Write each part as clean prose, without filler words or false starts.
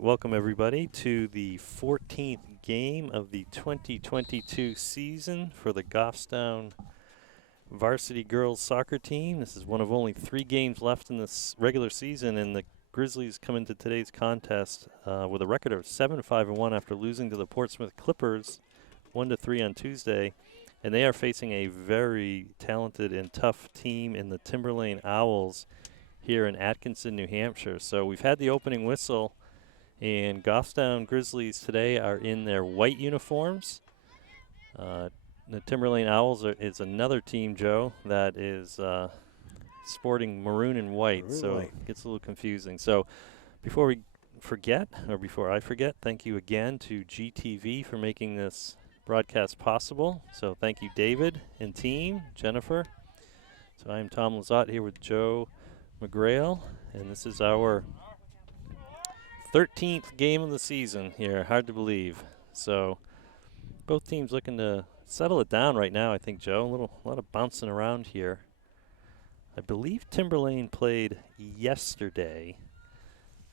Welcome everybody to the 14th game of the 2022 season for the Goffstown varsity girls soccer team. This is one of only 3 games left in this regular season, and the Grizzlies come into today's contest with a record of 7-5-1 after losing to the Portsmouth Clippers 1-3 on Tuesday, and they are facing a very talented and tough team in the Timberlane Owls here in Atkinson, New Hampshire. So we've had the opening whistle. And Goffstown Grizzlies today are in their white uniforms. The Timberlane Owls is another team, Joe, that is sporting maroon and white, so it gets a little confusing. So before I forget, thank you again to GTV for making this broadcast possible. So thank you, David and team, Jennifer. So I'm Tom Lizotte here with Joe McGrail, and this is our 13th game of the season here. Hard to believe. So both teams looking to settle it down right now, I think, Joe. A lot of bouncing around here. I believe Timberlane played yesterday,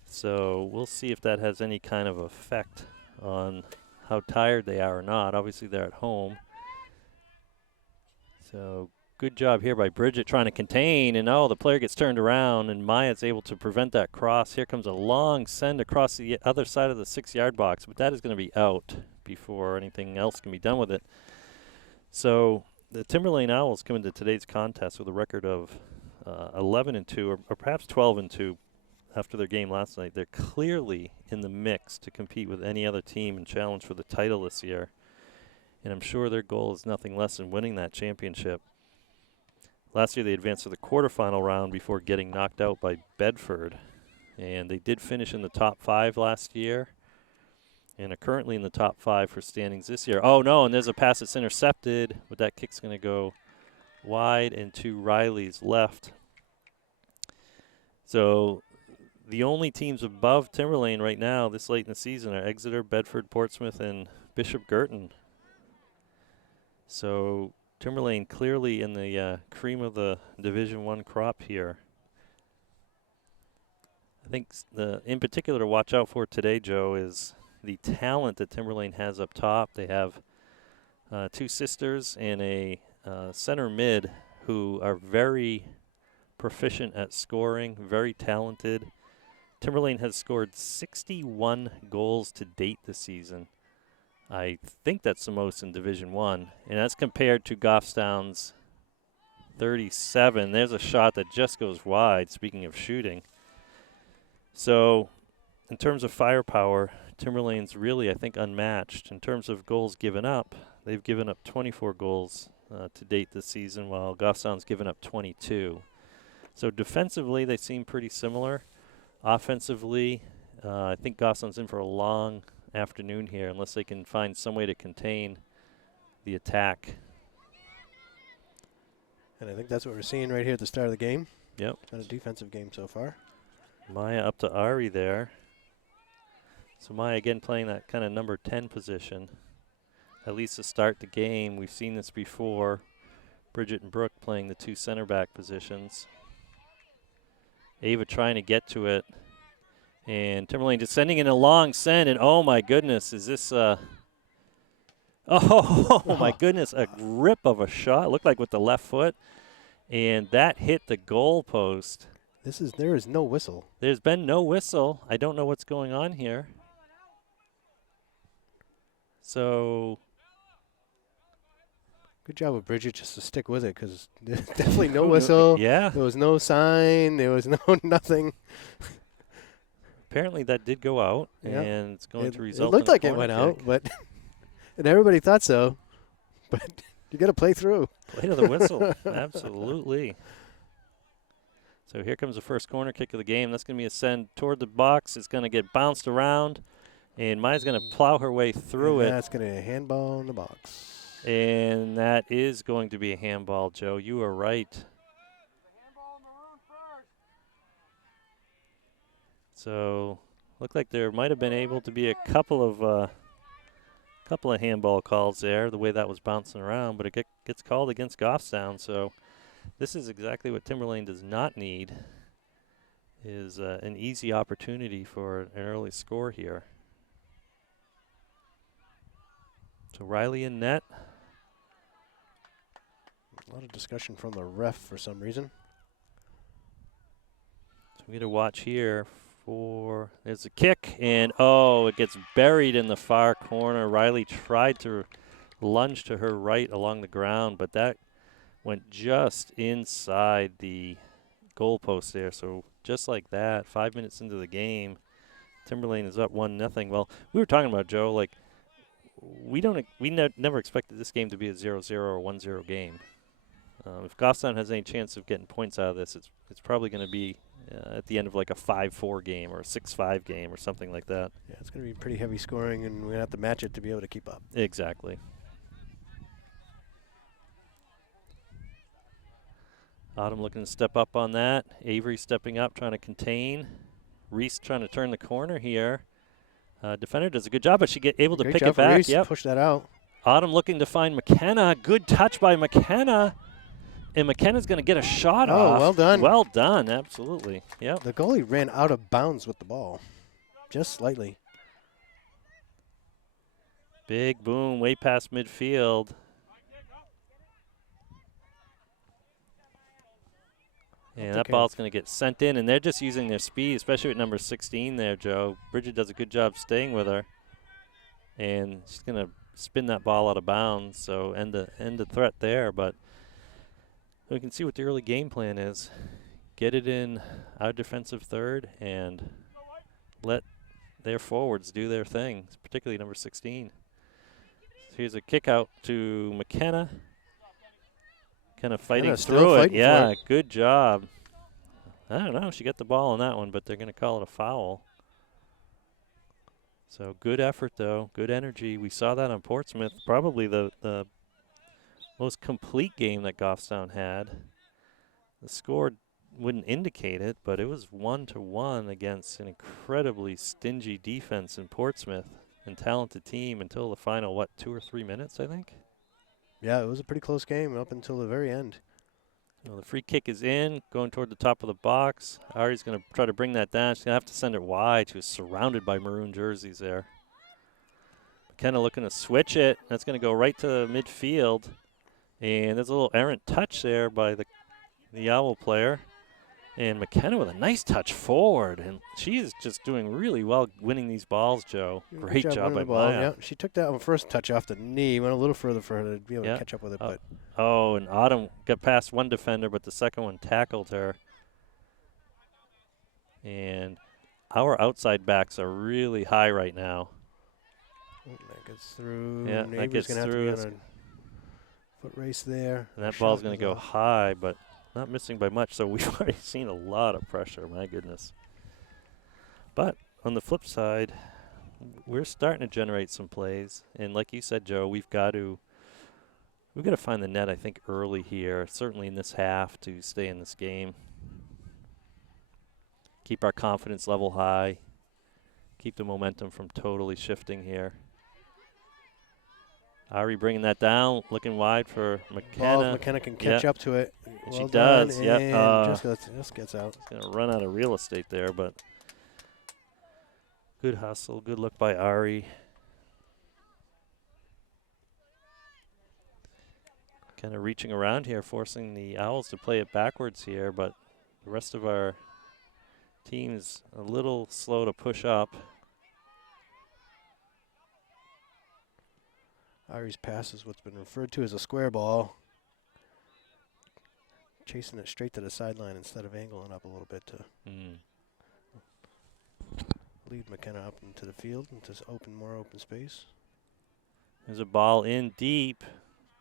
so we'll see if that has any kind of effect on how tired they are or not. Obviously, they're at home. So good job here by Bridget trying to contain, and the player gets turned around, and Maya's able to prevent that cross. Here comes a long send across the other side of the 6-yard box, but that is going to be out before anything else can be done with it. So the Timberlane Owls come into today's contest with a record of 11-2, or perhaps 12-2 after their game last night. They're clearly in the mix to compete with any other team and challenge for the title this year, and I'm sure their goal is nothing less than winning that championship. Last year they advanced to the quarterfinal round before getting knocked out by Bedford. And they did finish in the top 5 last year and are currently in the top 5 for standings this year. Oh, no, and there's a pass that's intercepted, but that kick's going to go wide and to Riley's left. So the only teams above Timberlane right now this late in the season are Exeter, Bedford, Portsmouth, and Bishop Girton. So Timberlane clearly in the cream of the Division I crop here. I think in particular to watch out for today, Joe, is the talent that Timberlane has up top. They have 2 sisters and a center mid who are very proficient at scoring, very talented. Timberlane has scored 61 goals to date this season. I think that's the most in Division I, and that's compared to Goffstown's 37. There's a shot that just goes wide, speaking of shooting. So in terms of firepower, Timberlane's really, I think, unmatched. In terms of goals given up, they've given up 24 goals to date this season, while Goffstown's given up 22. So defensively, they seem pretty similar. Offensively, I think Goffstown's in for a long afternoon here unless they can find some way to contain the attack. And I think that's what we're seeing right here at the start of the game. Yep. It's not a defensive game so far. Maya up to Ari there. So Maya again playing that kind of number 10 position, at least to start the game. We've seen this before. Bridget and Brooke playing the 2 center back positions. Ava trying to get to it. And Timberlane just sending in a long send, and oh my goodness, is this my goodness, a rip of a shot. Looked like with the left foot, and that hit the goal post. There is no whistle. There's been no whistle. I don't know what's going on here. So good job of Bridget just to stick with it, because there's definitely no whistle. Yeah. There was no sign. There was no nothing. apparently that did go out, Yeah. and it's going to It result looked in a like it corner went kick. out, but and everybody thought so. But you got to play through. Play to the whistle. Absolutely. So here comes the first corner kick of the game. That's going to be a send toward the box. It's going to get bounced around, and Maya's going to plow her way through And it. that's going to handball in the box. And that is going to be a handball, Joe. You are right. So looked like there might have been able to be a couple of handball calls there, the way that was bouncing around, but it gets called against Goffstown. So this is exactly what Timberlane does not need, is an easy opportunity for an early score here. So Riley in net. A lot of discussion from the ref for some reason. So we get to watch here for, there's a kick, and oh, it gets buried in the far corner. Riley tried to lunge to her right along the ground, but that went just inside the goalpost there. So just like that, 5 minutes into the game, Timberlane is up 1-0. Well, we were talking about, Joe, like we never expected this game to be a 0-0 or 1-0 game. If Goffstown has any chance of getting points out of this, it's probably going to be at the end of like a 5-4 game or a 6-5 game or something like that. Yeah, it's going to be pretty heavy scoring, and we're going to have to match it to be able to keep up. Exactly. Autumn looking to step up on that. Avery stepping up, trying to contain. Reese trying to turn the corner here. Defender does a good job, but she able to Great pick job it for back. Reese. Yep. Push that out. Autumn looking to find McKenna. Good touch by McKenna. And McKenna's going to get a shot off. Oh, well done. Well done, absolutely. Yep. The goalie ran out of bounds with the ball, just slightly. Big boom, way past midfield. And that ball's going to get sent in, and they're just using their speed, especially with number 16 there, Joe. Bridget does a good job staying with her. And she's going to spin that ball out of bounds, so end the threat there. But we can see what the early game plan is. Get it in our defensive third and let their forwards do their thing, particularly number 16. So here's a kick out to McKenna. Kind of fighting through it. Yeah, good job. I don't know. She got the ball on that one, but they're going to call it a foul. So good effort, though. Good energy. We saw that on Portsmouth. Probably the most complete game that Goffstown had. The score wouldn't indicate it, but it was 1-1 against an incredibly stingy defense in Portsmouth and talented team until the final, 2 or 3 minutes, I think? Yeah, it was a pretty close game up until the very end. Well, the free kick is in, going toward the top of the box. Ari's going to try to bring that down. She's going to have to send it wide. She was surrounded by maroon jerseys there. McKenna looking to switch it. That's going to go right to midfield. And there's a little errant touch there by the Owl player. And McKenna with a nice touch forward. And she is just doing really well winning these balls, Joe. Great job by Maya. Yeah, she took that one first touch off the knee, went a little further for her to be able to catch up with it. But and Autumn got past one defender, but the second one tackled her. And our outside backs are really high right now. That gets through. Yeah, that gets through. Have to be on a foot race there. And that ball's going to go high, but not missing by much. So we've already seen a lot of pressure, my goodness. But on the flip side, we're starting to generate some plays. And like you said, Joe, we've got to find the net, I think, early here, certainly in this half, to stay in this game. Keep our confidence level high. Keep the momentum from totally shifting here. Ari bringing that down, looking wide for McKenna. McKenna can catch up to it. And she does, yep. Just gets out. Going to run out of real estate there, but good hustle, good look by Ari. Kind of reaching around here, forcing the Owls to play it backwards here, but the rest of our team is a little slow to push up. Ari's pass is what's been referred to as a square ball. Chasing it straight to the sideline instead of angling up a little bit to. lead McKenna up into the field and just more open space. There's a ball in deep,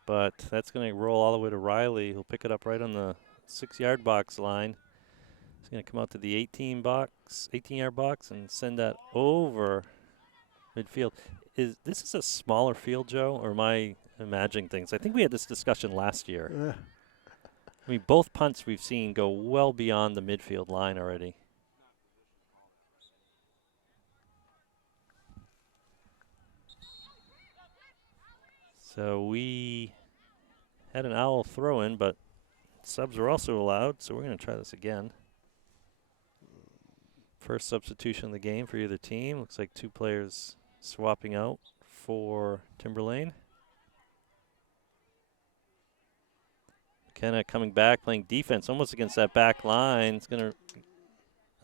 but that's going to roll all the way to Riley. He'll pick it up right on the 6-yard box line. He's going to come out to the 18-yard box, and send that over midfield. This is a smaller field, Joe, or am I imagining things? I think we had this discussion last year. I mean, both punts we've seen go well beyond the midfield line already. So we had an owl throw in, but subs are also allowed, so we're going to try this again. First substitution of the game for either team. Looks like 2 players swapping out for Timberlane. McKenna coming back, playing defense almost against that back line. It's going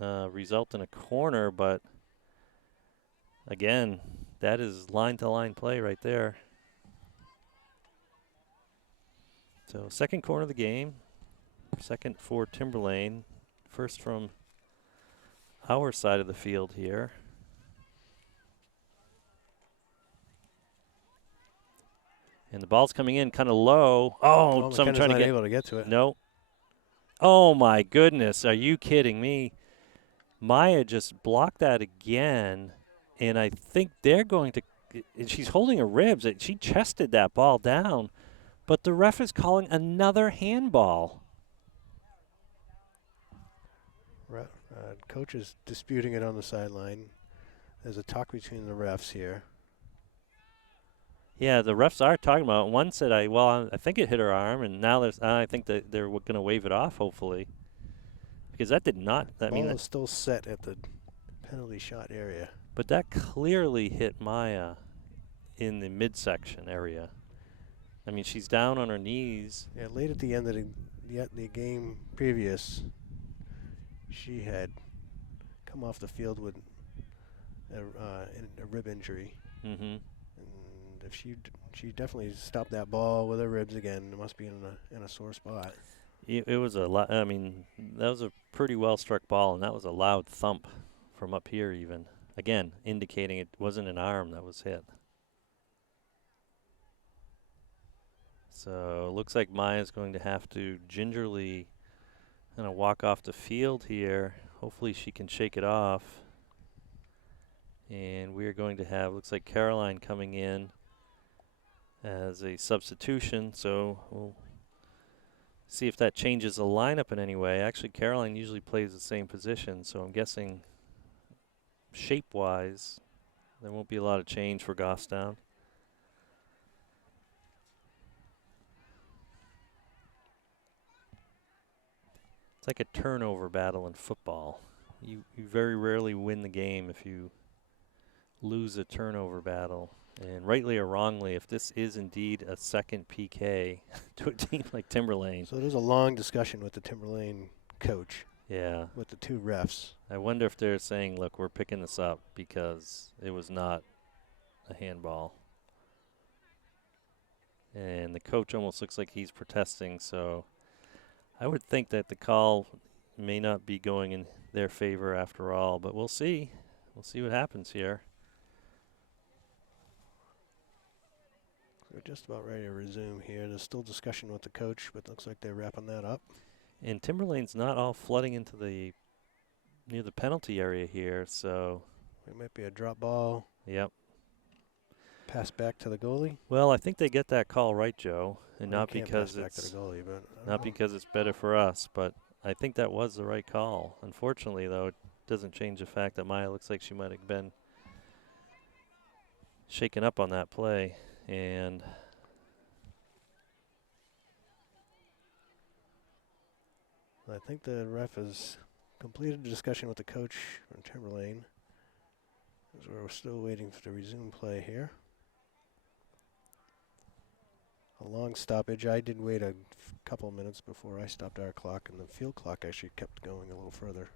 to result in a corner, but again, that is line-to-line play right there. So second corner of the game, second for Timberlane. First from our side of the field here. And the ball's coming in kind of low. Oh, someone trying to get able to get to it. No. Oh my goodness, are you kidding me? Maya just blocked that again, and I think they're going to, she's holding her ribs. She chested that ball down, but the ref is calling another handball. Coach is disputing it on the sideline. There's a talk between the refs here. Yeah, the refs are talking about it. One said, I think it hit her arm, and now I think that they're going to wave it off, hopefully. Because that did not, ball is still set at the penalty shot area. But that clearly hit Maya in the midsection area. I mean, she's down on her knees. Yeah, late at the end of the game previous, she had come off the field with a rib injury. Mm-hmm. And if she definitely stopped that ball with her ribs again, it must be in a sore spot. It was a lot. I mean, that was a pretty well struck ball, and that was a loud thump from up here even. Again, indicating it wasn't an arm that was hit. So it looks like Maya's going to have to gingerly kind of walk off the field here. Hopefully she can shake it off. And we're going to have, looks like Caroline coming in as a substitution. So we'll see if that changes the lineup in any way. Actually, Caroline usually plays the same position, so I'm guessing shape-wise there won't be a lot of change for Goffstown. It's like a turnover battle in football. You very rarely win the game if you lose a turnover battle. And rightly or wrongly, if this is indeed a second PK to a team like Timberlane. So there's a long discussion with the Timberlane coach. Yeah. With the 2 refs. I wonder if they're saying, look, we're picking this up because it was not a handball. And the coach almost looks like he's protesting, so I would think that the call may not be going in their favor after all, but we'll see. We'll see what happens here. We're just about ready to resume here. There's still discussion with the coach, but it looks like they're wrapping that up. And Timberlane's not all flooding into near the penalty area here, so. It might be a drop ball. Yep. Pass back to the goalie. Well, I think they get that call right, Joe, and Well, not because back to the goalie, but not because it's better for us, but I think that was the right call. Unfortunately, though, it doesn't change the fact that Maya looks like she might have been shaken up on that play, and I think the ref has completed the discussion with the coach from Timberlane. So we're still waiting for the resume play here. A long stoppage. I did wait a couple of minutes before I stopped our clock, and the field clock actually kept going a little further.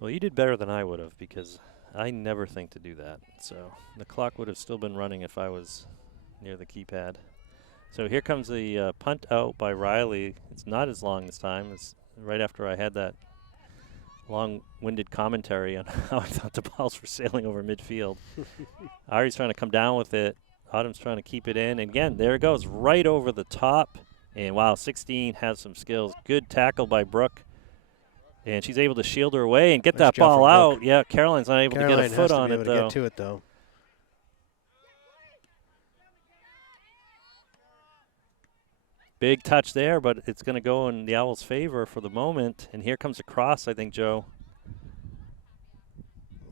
Well, you did better than I would have, because I never think to do that. So the clock would have still been running if I was near the keypad. So here comes the punt out by Riley. It's not as long this time. It's right after I had that long-winded commentary on how I thought the balls were sailing over midfield. Ari's trying to come down with it. Autumn's trying to keep it in. And again, there it goes, right over the top. And wow, 16 has some skills. Good tackle by Brooke. And she's able to shield her away and get Nice that job ball from out. Brooke. Yeah, Caroline's not able to get a foot on it, Caroline has to be able though. to get to it, though. Big touch there, but it's going to go in the Owls' favor for the moment. And here comes a cross, I think, Joe.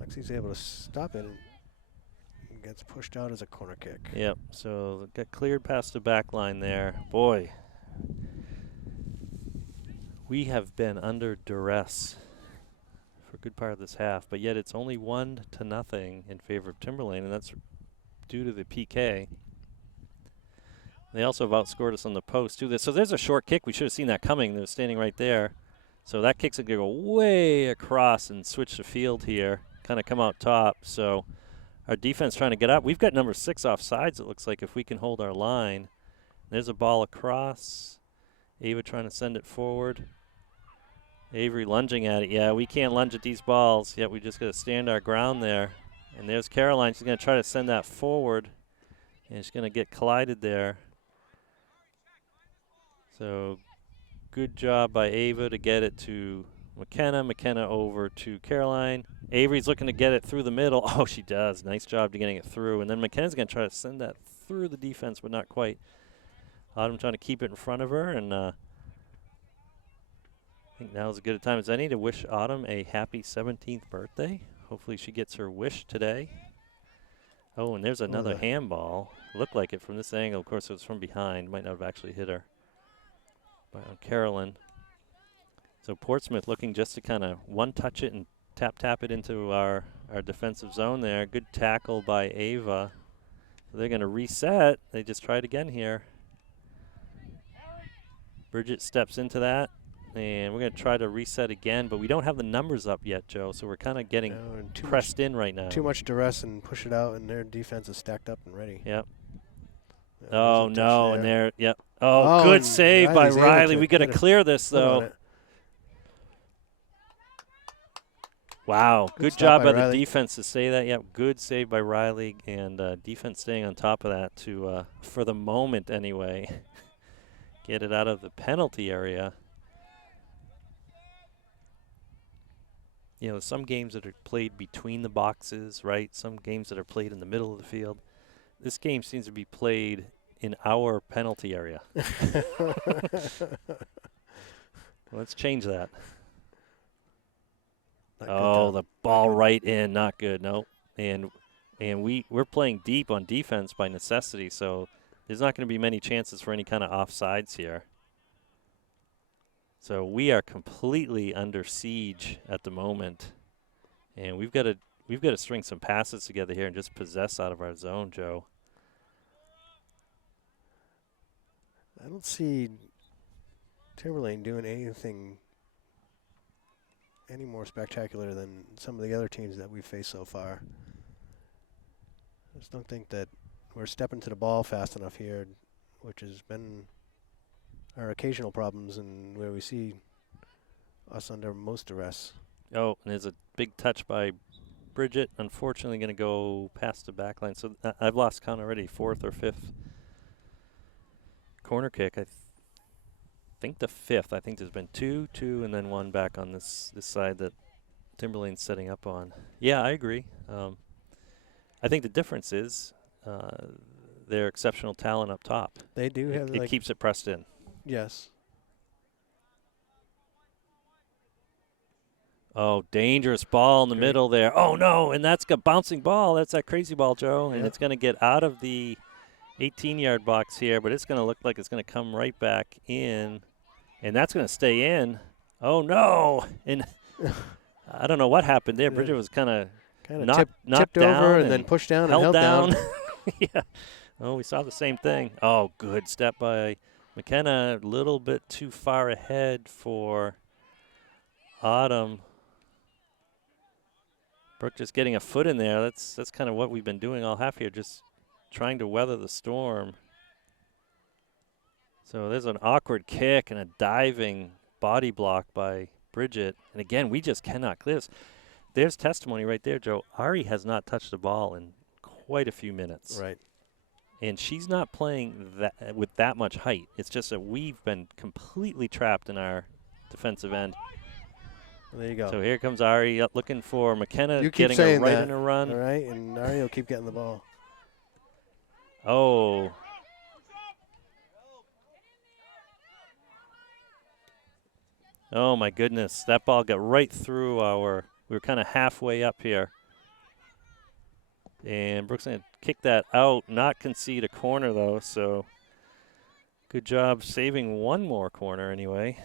Lexi's able to stop it and gets pushed out as a corner kick. Yep, so got cleared past the back line there. Boy, we have been under duress for a good part of this half, but yet it's only 1-0 in favor of Timberlane, and that's due to the PK. They also have outscored us on the post, too. So there's a short kick. We should have seen that coming. They're standing right there. So that kick's going to go way across and switch the field here, kind of come out top. So our defense trying to get up. We've got number 6 off sides, it looks like, if we can hold our line. There's a ball across. Ava trying to send it forward. Avery lunging at it. Yeah, we can't lunge at these balls. Yet we just got to stand our ground there. And there's Caroline. She's going to try to send that forward. And she's going to get collided there. So good job by Ava to get it to McKenna. McKenna over to Caroline. Avery's looking to get it through the middle. Oh, she does. Nice job to getting it through. And then McKenna's going to try to send that through the defense, but not quite. Autumn trying to keep it in front of her. And I think now is as good a time as any to wish Autumn a happy 17th birthday. Hopefully she gets her wish today. Oh, and there's another handball. Looked like it from this angle. Of course, it was from behind. Might not have actually hit her. But on Carolyn. So Portsmouth looking just to kind of one-touch it and tap it into our defensive zone there. Good tackle by Ava. So they're going to reset. They just tried again here. Bridget steps into that. And we're going to try to reset again, but we don't have the numbers up yet, Joe, so we're kind of getting pressed in right now. Too much duress and push it out, and their defense is stacked up and ready. Yep. Yeah, oh, no, there. and there, yep. Oh, good save by Riley. We got to clear this, though. Wow, good job by the defense to say that. Yep, good save by Riley, and defense staying on top of that to, for the moment anyway, get it out of the penalty area. You know, some games that are played between the boxes, right? Some games that are played in the middle of the field. This game seems to be played in our penalty area. Let's change that. Oh, the ball right in, not good. Nope. And we're playing deep on defense by necessity, so there's not going to be many chances for any kind of offsides here. So we are completely under siege at the moment, and we've got to string some passes together here and just possess out of our zone, Joe. I don't see Timberlane doing anything any more spectacular than some of the other teams that we've faced so far. I just don't think that we're stepping to the ball fast enough here, which has been our occasional problems and where we see us under most duress. Oh, and there's a big touch by Bridget. Unfortunately, going to go past the back line. So I've lost count already, 4th or 5th corner kick. I think the 5th. I think there's been 2, and then 1 back on this side that Timberlane's setting up on. Yeah, I agree. I think the difference is their exceptional talent up top. They do have it keeps it pressed in. Yes. Oh, dangerous ball in the middle there. Oh, no, and that's a bouncing ball. That's that crazy ball, Joe, and it's going to get out of the 18-yard box here, but it's going to look like it's going to come right back in, and that's going to stay in. Oh, no, and I don't know what happened there. Bridget was kind of knocked down over and then pushed down and held down. Yeah. Oh, we saw the same thing. Oh, good step by McKenna, a little bit too far ahead for Autumn. Brooke just getting a foot in there. That's kind of what we've been doing all half here, just trying to weather the storm. So there's an awkward kick and a diving body block by Bridget. And again, we just cannot clear this. There's testimony right there, Joe. Ari has not touched the ball in quite a few minutes. Right. And she's not playing that with that much height. It's just that we've been completely trapped in our defensive end. Well, there you go. So here comes Ari up looking for McKenna, You keep getting saying her right that, in a run. all right? And Ari will keep getting the ball. Oh. Oh, my goodness. That ball got right through our – we were kind of halfway up here. And Brooks going to kick that out, not concede a corner, though. So good job saving one more corner anyway.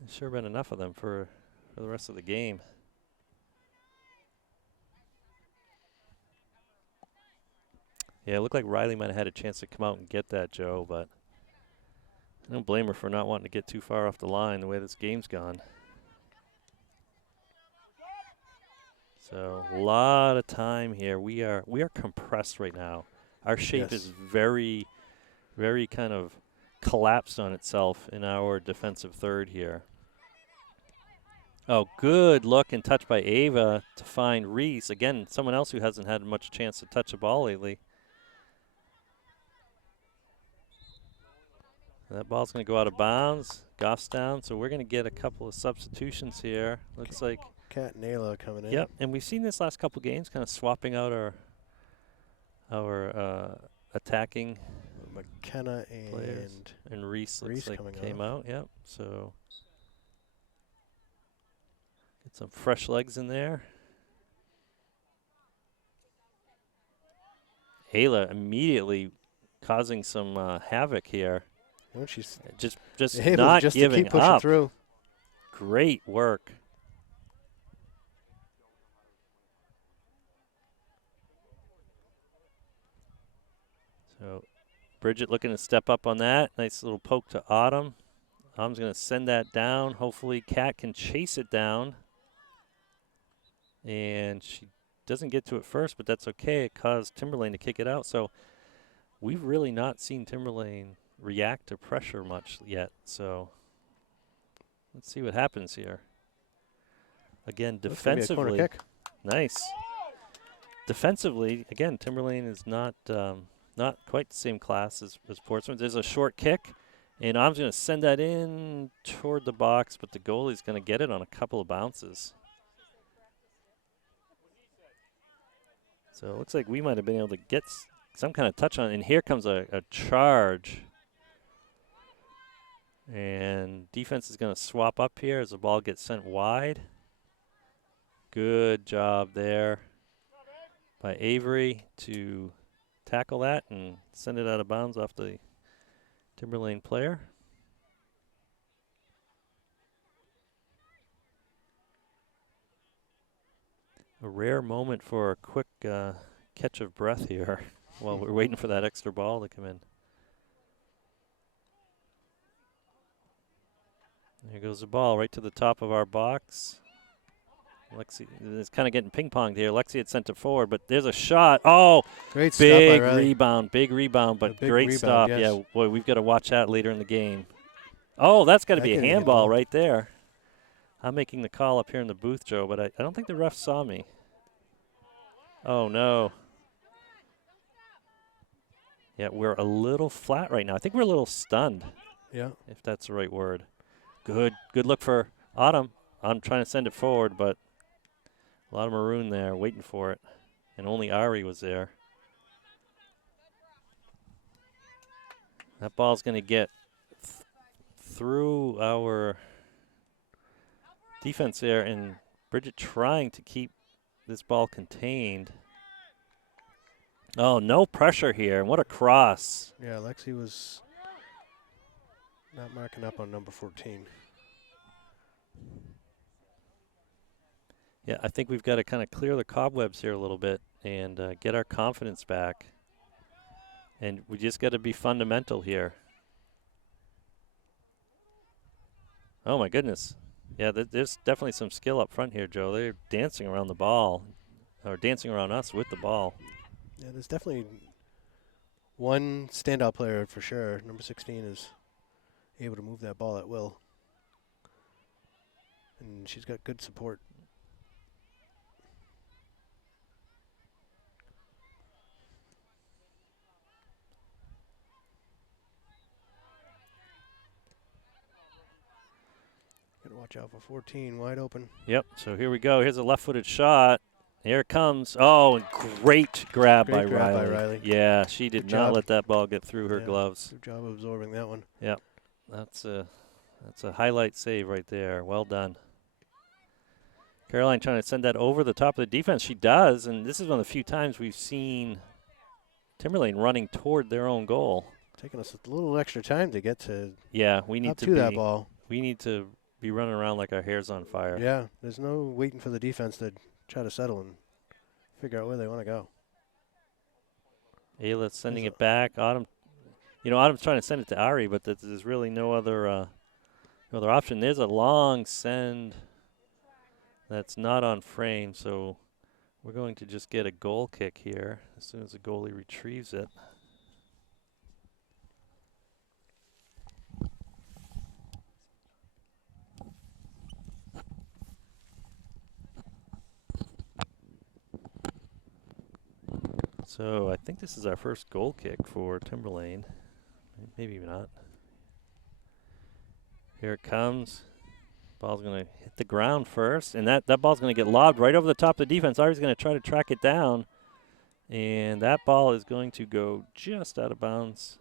There's sure been enough of them for the rest of the game. Yeah, it looked like Riley might have had a chance to come out and get that, Joe, but I don't blame her for not wanting to get too far off the line the way this game's gone. So a lot of time here. We are compressed right now. Our shape is very, very kind of collapsed on itself in our defensive third here. Oh, good look and touch by Ava to find Reese. Again, someone else who hasn't had much chance to touch the ball lately. That ball's going to go out of bounds. Goff's down, so we're going to get a couple of substitutions here. Looks like Kat and Ayla coming in. Yep, and we've seen this last couple games kind of swapping out our attacking McKenna players. And Reese looks like came out. Yep, so get some fresh legs in there. Ayla immediately causing some havoc here. Well, she's just not just giving to keep pushing up. Through. Great work. So Bridget looking to step up on that. Nice little poke to Autumn. Autumn's going to send that down. Hopefully Kat can chase it down. And she doesn't get to it first, but that's okay. It caused Timberlane to kick it out. So we've really not seen Timberlane react to pressure much yet. So let's see what happens here. Again, defensively. Nice. Defensively, again, Timberlane is not quite the same class as Portsmouth. There's a short kick, and I'm going to send that in toward the box, but the goalie's going to get it on a couple of bounces. So it looks like we might have been able to get some kind of touch on it, and here comes a charge. And defense is going to swap up here as the ball gets sent wide. Good job there by Avery to tackle that and send it out of bounds off the Timberlane player. A rare moment for a quick catch of breath here while we're waiting for that extra ball to come in. There goes the ball right to the top of our box. Lexi is kind of getting ping-ponged here. Lexi had sent it forward, but there's a shot. Oh, great big stop by rebound, but great rebound, stop. yes. Yeah, boy, we've got to watch that later in the game. Oh, that's got to be a handball right there. I'm making the call up here in the booth, Joe, but I don't think the ref saw me. Oh, no. Yeah, we're a little flat right now. I think we're a little stunned. Yeah. If that's the right word. Good look for Autumn. I'm trying to send it forward, but a lot of maroon there waiting for it. And only Ari was there. That ball's going to get through our defense there, and Bridget trying to keep this ball contained. Oh, no pressure here. What a cross. Yeah, Lexi was not marking up on number 14. Yeah, I think we've got to kind of clear the cobwebs here a little bit and get our confidence back. And we just got to be fundamental here. Oh, my goodness. Yeah, there's definitely some skill up front here, Joe. They're dancing around the ball, or dancing around us with the ball. Yeah, there's definitely one standout player for sure. Number 16 is able to move that ball at will. and she's got good support. Got to watch out for 14, wide open. Yep, so here we go. Here's a left-footed shot. Here it comes. Oh, and great grab, Great by, grab Riley. by Riley. Yeah, she did Good not job. let that ball get through her Yeah, gloves. Good job of absorbing that one. Yep, that's a highlight save right there. Well done. Caroline trying to send that over the top of the defense. She does, and this is one of the few times we've seen Timberlane running toward their own goal. Taking us a little extra time to get to We need up to that ball. We need to be running around like our hair's on fire. Yeah, there's no waiting for the defense to try to settle and figure out where they want to go. Ayla sending it back. Autumn, Autumn's trying to send it to Ari, but there's really no other option. There's a long send that's not on frame, so we're going to just get a goal kick here as soon as the goalie retrieves it. So I think this is our first goal kick for Timberlane. Maybe not. Here it comes. Ball's going to hit the ground first, and that ball's going to get lobbed right over the top of the defense. Ari's going to try to track it down, and that ball is going to go just out of bounds,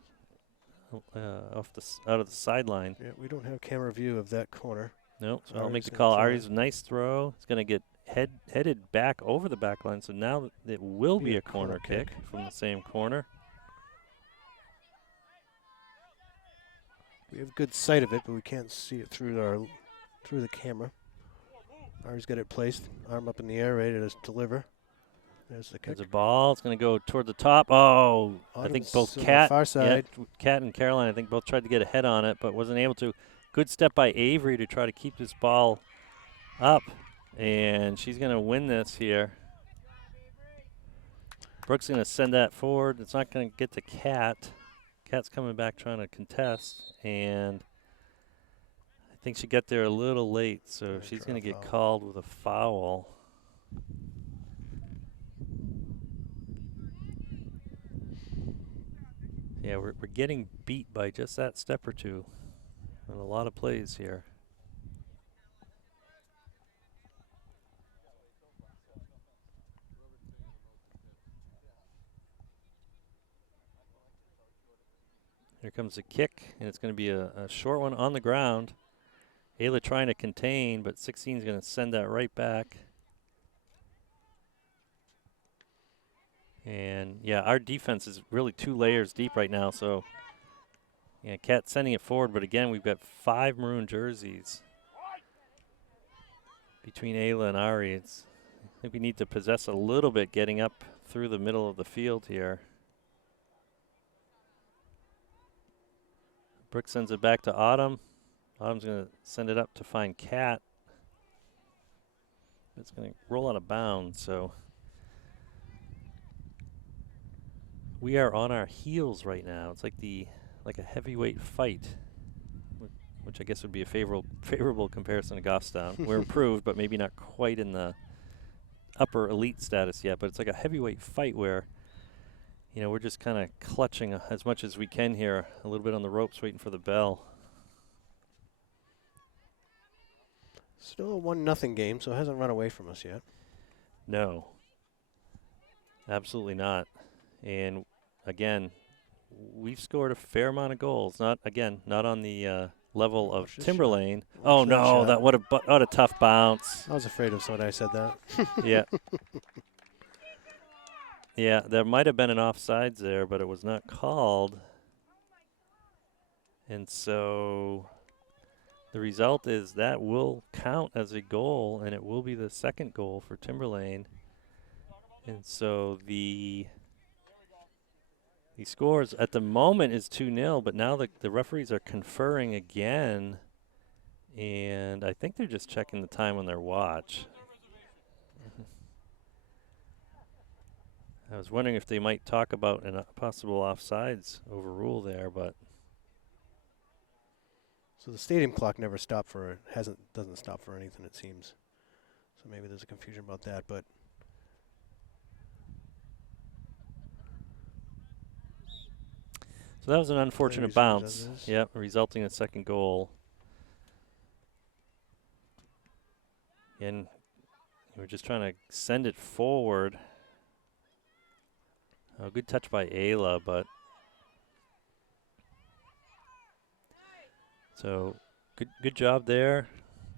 out of the sideline. Yeah, we don't have camera view of that corner. Nope. So I'll Ari's make the gonna call. throw it. Ari's nice throw. It's going to get headed back over the back line, so now it will be a corner kick from the same corner. We have good sight of it, but we can't see it through the camera. Ari's got it placed, arm up in the air, ready to deliver. There's the kick. There's a ball. It's going to go toward the top. Oh, I think Autumn's both on the Kat, far side. Kat and Caroline, I think both tried to get a head on it, but wasn't able to. Good step by Avery to try to keep this ball up, and she's going to win this here. Brooke's going to send that forward. It's not going to get to Kat. Kat's coming back trying to contest, and I think she got there a little late, so she's going to get called with a foul. Yeah, we're getting beat by just that step or two on a lot of plays here. Here comes a kick, and it's going to be a short one on the ground. Ayla trying to contain, but 16 is going to send that right back. And, yeah, our defense is really 2 layers deep right now. So, yeah, Kat sending it forward. But, again, we've got 5 maroon jerseys between Ayla and Ari. I think we need to possess a little bit getting up through the middle of the field here. Brooke sends it back to Autumn. Autumn's going to send it up to find Kat. It's going to roll out of bounds, so we are on our heels right now. It's like a heavyweight fight, which I guess would be a favorable comparison to Goffstown. We're improved, but maybe not quite in the upper elite status yet. But it's like a heavyweight fight where, we're just kind of clutching as much as we can here, a little bit on the ropes, waiting for the bell. Still a 1-0 game, so it hasn't run away from us yet. No, absolutely not. And again, we've scored a fair amount of goals. Not on the level of Timberlane. Oh no, that what a tough bounce. I was afraid of when I said that. Yeah. Yeah, there might have been an offsides there, but it was not called. And so the result is that will count as a goal, and it will be the second goal for Timberlane. And so the scores at the moment is 2-0, but now the referees are conferring again, and I think they're just checking the time on their watch. I was wondering if they might talk about a possible offsides overrule there, but. So the stadium clock never stopped for doesn't stop for anything, it seems. So maybe there's a confusion about that, but So that was an unfortunate resumes bounce. as is. Yep, resulting in a second goal. And we're just trying to send it forward. Oh, good touch by Ayla, but so good job there.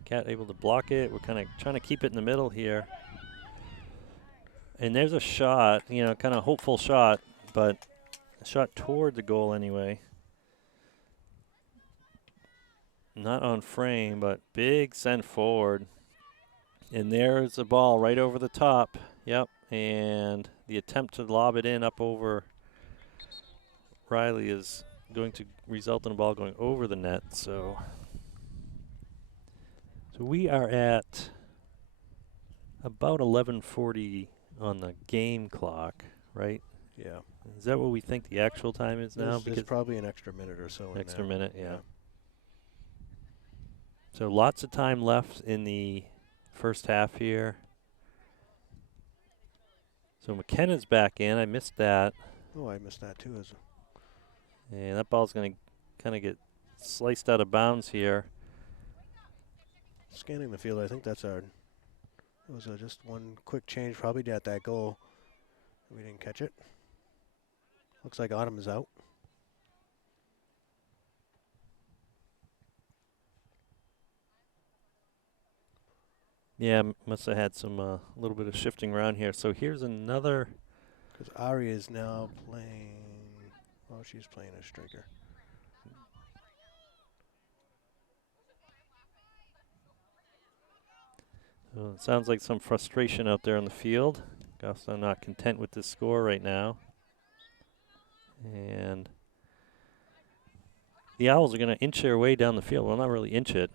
Cat able to block it. We're kind of trying to keep it in the middle here. And there's a shot, you know, kind of hopeful shot, but a shot toward the goal anyway. Not on frame, but big send forward. And there's the ball right over the top. Yep. And the attempt to lob it in up over Riley is going to result in a ball going over the net. So we are at about 11:40 on the game clock, right? Yeah. Is that what we think the actual time is now? There's probably an extra minute or so in Extra there. minute, yeah. So lots of time left in the first half here. So McKenna's back in. I missed that. Oh, I missed that too. And that ball's going to kind of get sliced out of bounds here. Scanning the field, I think that's our. It was just one quick change, probably at that goal. We didn't catch it. Looks like Autumn is out. Yeah, must have had some little bit of shifting around here. So here's another. Because Ari is now playing. Well, she's playing a striker. So it sounds like some frustration out there on the field. Goffstown not content with this score right now. And the Owls are going to inch their way down the field. Well, not really inch it.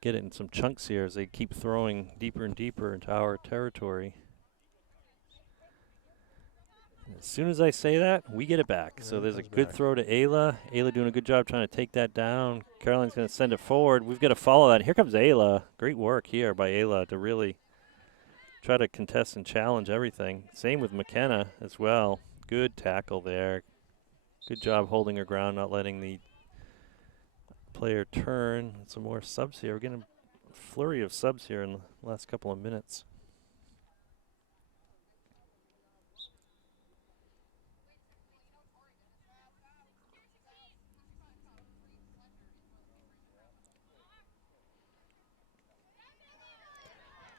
Get it in some chunks here as they keep throwing deeper and deeper into our territory. As soon as I say that, we get it back. Yeah, so there's a comes good back. throw to Ayla. Ayla doing a good job trying to take that down. Caroline's going to send it forward. We've got to follow that. Here comes Ayla. Great work here by Ayla to really try to contest and challenge everything. Same with McKenna as well. Good tackle there. Good job holding her ground, not letting the player turn. Some more subs here. We're getting a flurry of subs here in the last couple of minutes.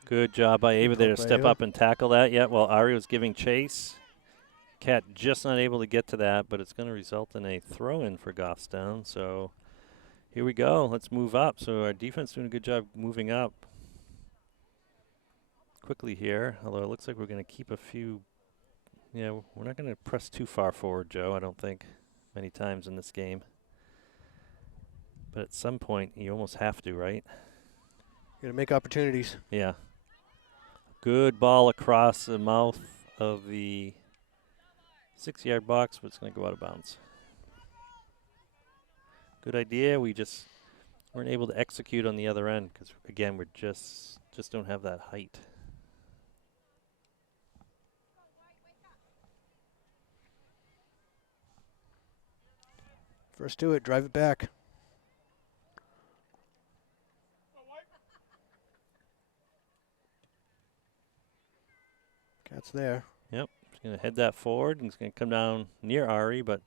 Good job by Ava there to step up and tackle that. Yeah, while Ari was giving chase. Cat just not able to get to that, but it's going to result in a throw-in for Goffstown. So here we go. Let's move up. So our defense doing a good job moving up quickly here, although it looks like we're going to keep a few. Yeah, we're not going to press too far forward, Joe, I don't think, many times in this game. But at some point, you almost have to, right? You're going to make opportunities. Yeah. Good ball across the mouth of the 6-yard box, but it's going to go out of bounds. Good idea. We just weren't able to execute on the other end because, again, we're just don't have that height. First to it, drive it back. Cat's there. Yep, he's going to head that forward, and he's going to come down near Ari, but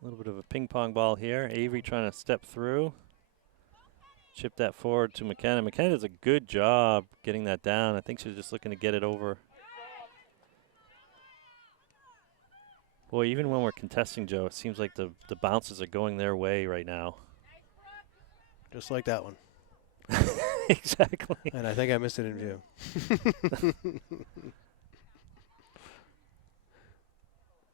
a little bit of a ping pong ball here. Avery trying to step through. Chip that forward to McKenna. McKenna does a good job getting that down. I think she's just looking to get it over. Boy, even when we're contesting, Joe, it seems like the bounces are going their way right now. Just like that one. Exactly. And I think I missed it in view.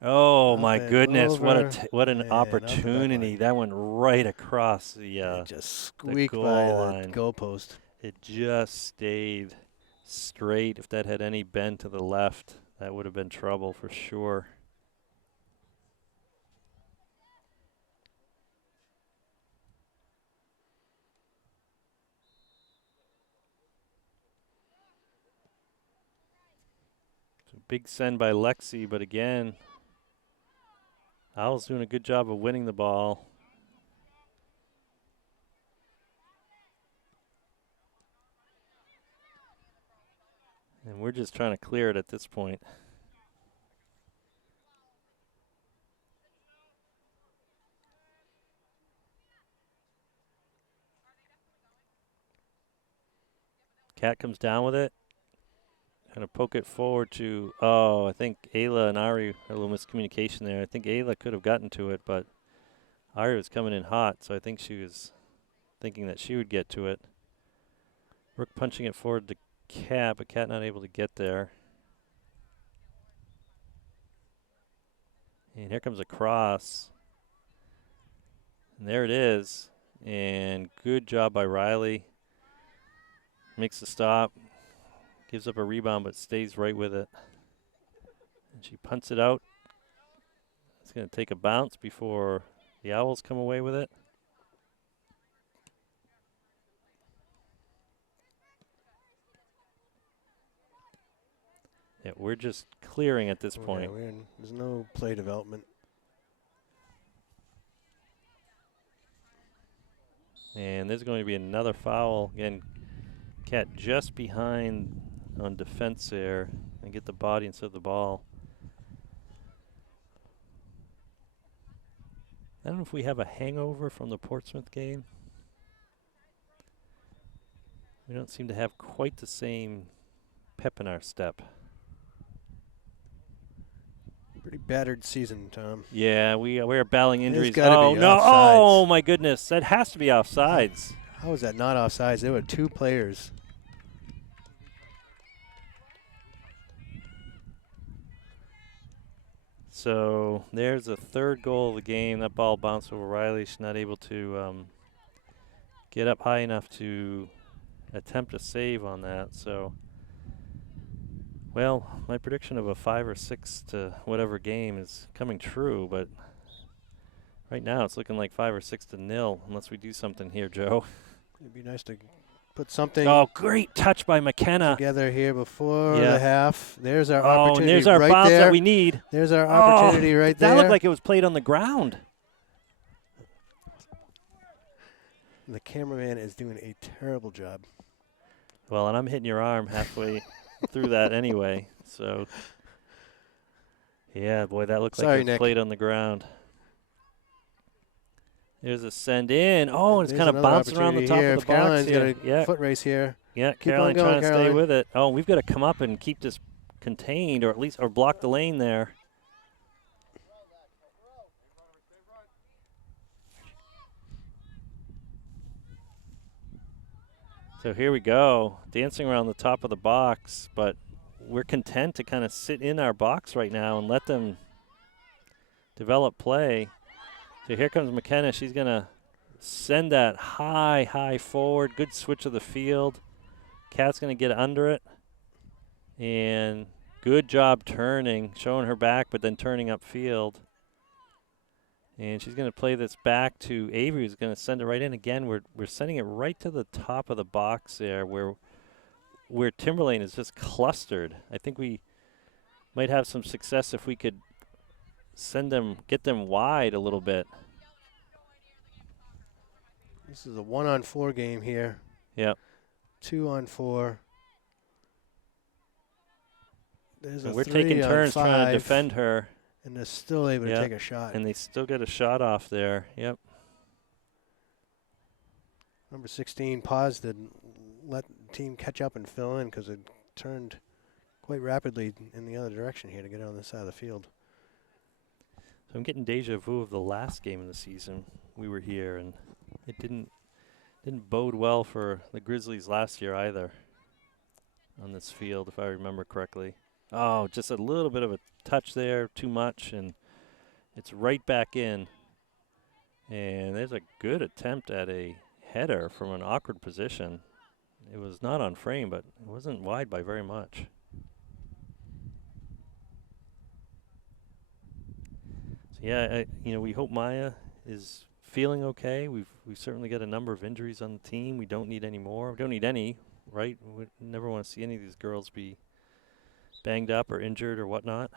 Oh my goodness! Over what an opportunity! That went right across the it just squeaked goal by line. the goalpost. It just stayed straight. If that had any bend to the left, that would have been trouble for sure. big send by Lexi, but again, Owl's doing a good job of winning the ball. And we're just trying to clear it at this point. Cat comes down with it. Gonna poke it forward to, I think Ayla and Ari, a little miscommunication there. I think Ayla could have gotten to it, but Ari was coming in hot, so I think she was thinking that she would get to it. Rook punching it forward to Cat, but Cat not able to get there. And here comes a cross. And there it is. And good job by Riley. Makes the stop. Gives up a rebound, but stays right with it. And she punts it out. It's going to take a bounce before the Owls come away with it. Yeah, we're just clearing at this point. There's no play development. And there's going to be another foul. Again, Cat just behind on defense there and get the body instead of the ball. I don't know if we have a hangover from the Portsmouth game. We don't seem to have quite the same pep in our step. Pretty battered season, Tom. Yeah, we're battling injuries. Oh, no. Oh, my goodness. That has to be offsides. How is that not offsides? There were two players. So there's a third goal of the game. That ball bounced over Riley. She's not able to get up high enough to attempt a save on that. So, well, my prediction of a 5 or 6 to whatever game is coming true, but right now it's looking like 5 or 6 to 0 unless we do something here, Joe. It'd be nice to put something great touch by McKenna together here before the half. There's our opportunity. And there's our right bounce there. that we need. There's our opportunity right there. That looked like it was played on the ground. The cameraman is doing a terrible job. Well, and I'm hitting your arm halfway through that anyway. So, yeah, boy, that looked like it was Nick. played on the ground. There's a send in. Oh, and it's There's kind of bouncing around the top here. of the If box. Caroline's got a foot race here. Yeah, Keep Caroline on going, trying to Caroline. stay with it. Oh, we've got to come up and keep this contained, or block the lane there. So here we go, dancing around the top of the box, but we're content to kind of sit in our box right now and let them develop play. So here comes McKenna. She's going to send that high forward. Good switch of the field. Cat's going to get under it. And good job turning, showing her back, but then turning upfield. And she's going to play this back to Avery, who's going to send it right in. Again, we're sending it right to the top of the box there where Timberlane is just clustered. I think we might have some success if we could get them wide a little bit. This is a 1-on-4 game here. Yep. 2-on-4. There's we're taking turns trying to defend her. And they're still able to take a shot. And they still get a shot off there. Yep. Number 16 paused to let the team catch up and fill in because it turned quite rapidly in the other direction here to get on this side of the field. So I'm getting deja vu of the last game of the season. We were here, and it didn't bode well for the Grizzlies last year either on this field, if I remember correctly. Oh, just a little bit of a touch there, too much, and it's right back in. And there's a good attempt at a header from an awkward position. It was not on frame, but it wasn't wide by very much. So yeah, we hope Maya is feeling okay. We've certainly got a number of injuries on the team. We don't need any more. We don't need any, right? We never want to see any of these girls be banged up or injured or whatnot.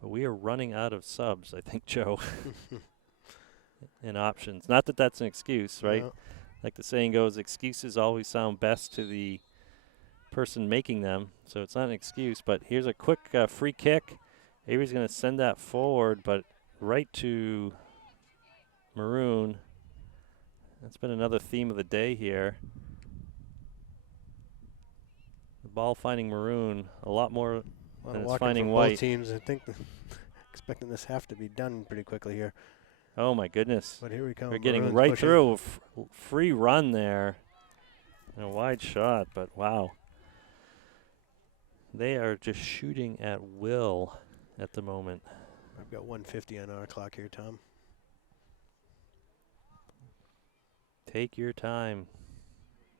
But we are running out of subs, I think, Joe, and options. Not that that's an excuse, right? No. Like the saying goes, excuses always sound best to the person making them, so it's not an excuse. But here's a quick free kick. Avery's going to send that forward, but right to Maroon. That's been another theme of the day here. The ball finding Maroon a lot more A lot than of it's walking finding from White. both teams. I think expecting this half to be done pretty quickly here. Oh, my goodness. But here we come. We're getting Maroon's right pushing. through. Free run there. And a wide shot, but wow. They are just shooting at will at the moment. I've got 150 on our clock here, Tom. Take your time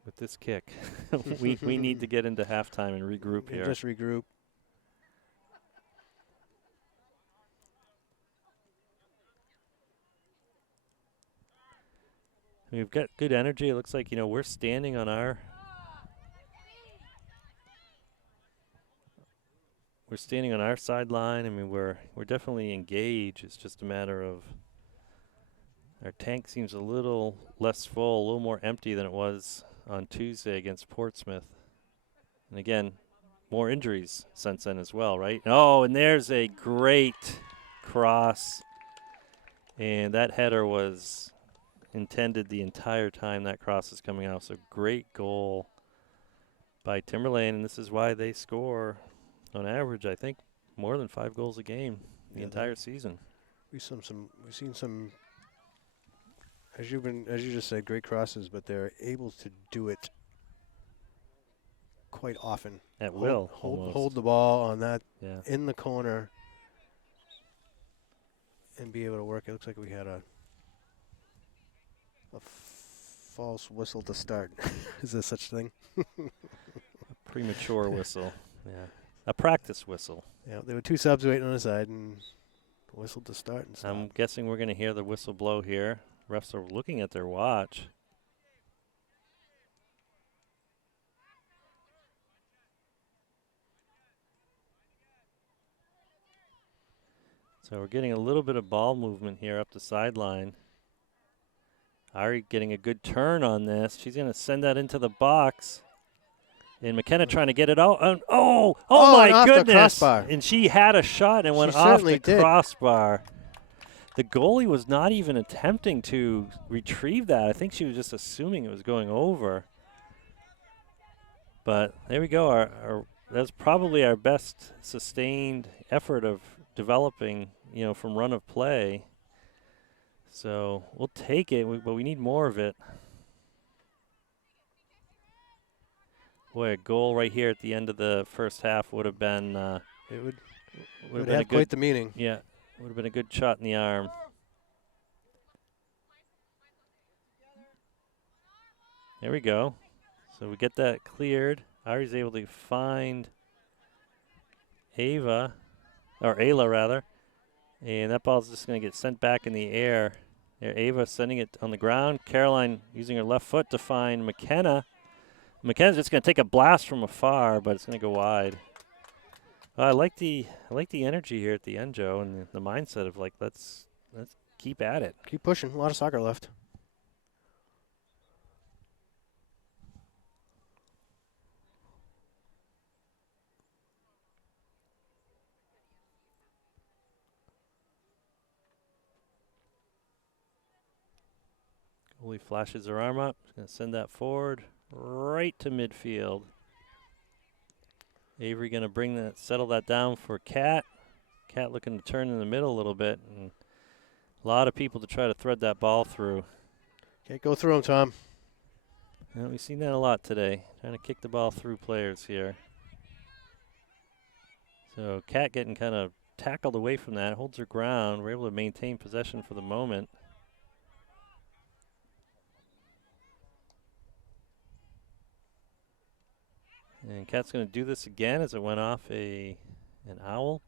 with this kick. we need to get into halftime and regroup here. Just regroup. We've got good energy. It looks like, we're standing on our sideline. I mean, we're definitely engaged. It's just a matter of our tank seems a little less full, a little more empty than it was on Tuesday against Portsmouth. And again, more injuries since then as well, right? Oh, and there's a great cross. And that header was intended the entire time that cross is coming out. So great goal by Timberlane, and this is why they score on average, I think, more than 5 goals a game the entire season. We've seen some, as you just said, great crosses, but they're able to do it quite often. At will, hold the ball on that yeah. in the corner and be able to work. It looks like we had a false whistle to start. Is there such thing? A premature whistle, yeah. A practice whistle. Yeah, there were 2 subs waiting on the side and whistle to start and stop. I'm guessing we're going to hear the whistle blow here. Refs are looking at their watch. So we're getting a little bit of ball movement here up the sideline. Ari getting a good turn on this. She's going to send that into the box. And McKenna trying to get it out. Oh my goodness. The crossbar. And she had a shot and went off the crossbar. The goalie was not even attempting to retrieve that. I think she was just assuming it was going over. But there we go. That's probably our best sustained effort of developing, from run of play. So we'll take it, but we need more of it. Boy, a goal right here at the end of the first half would have been. It would have been quite the meaning. Yeah, would have been a good shot in the arm. There we go. So we get that cleared. Ari's able to find Ayla rather, and that ball's just going to get sent back in the air. There, Ava sending it on the ground. Caroline using her left foot to find McKenna. McKenna's just going to take a blast from afar, but it's going to go wide. I like the energy here at the end, Joe, and the mindset of let's keep at it. Keep pushing. A lot of soccer left. Goalie flashes her arm up. She's going to send that forward right to midfield. Avery going to settle that down for Kat. Kat looking to turn in the middle a little bit, and a lot of people to try to thread that ball through. Can't go through them, Tom. Yeah, we've seen that a lot today, trying to kick the ball through players here. So Kat getting kind of tackled away from that, holds her ground. We're able to maintain possession for the moment. And Kat's going to do this again as it went off an owl.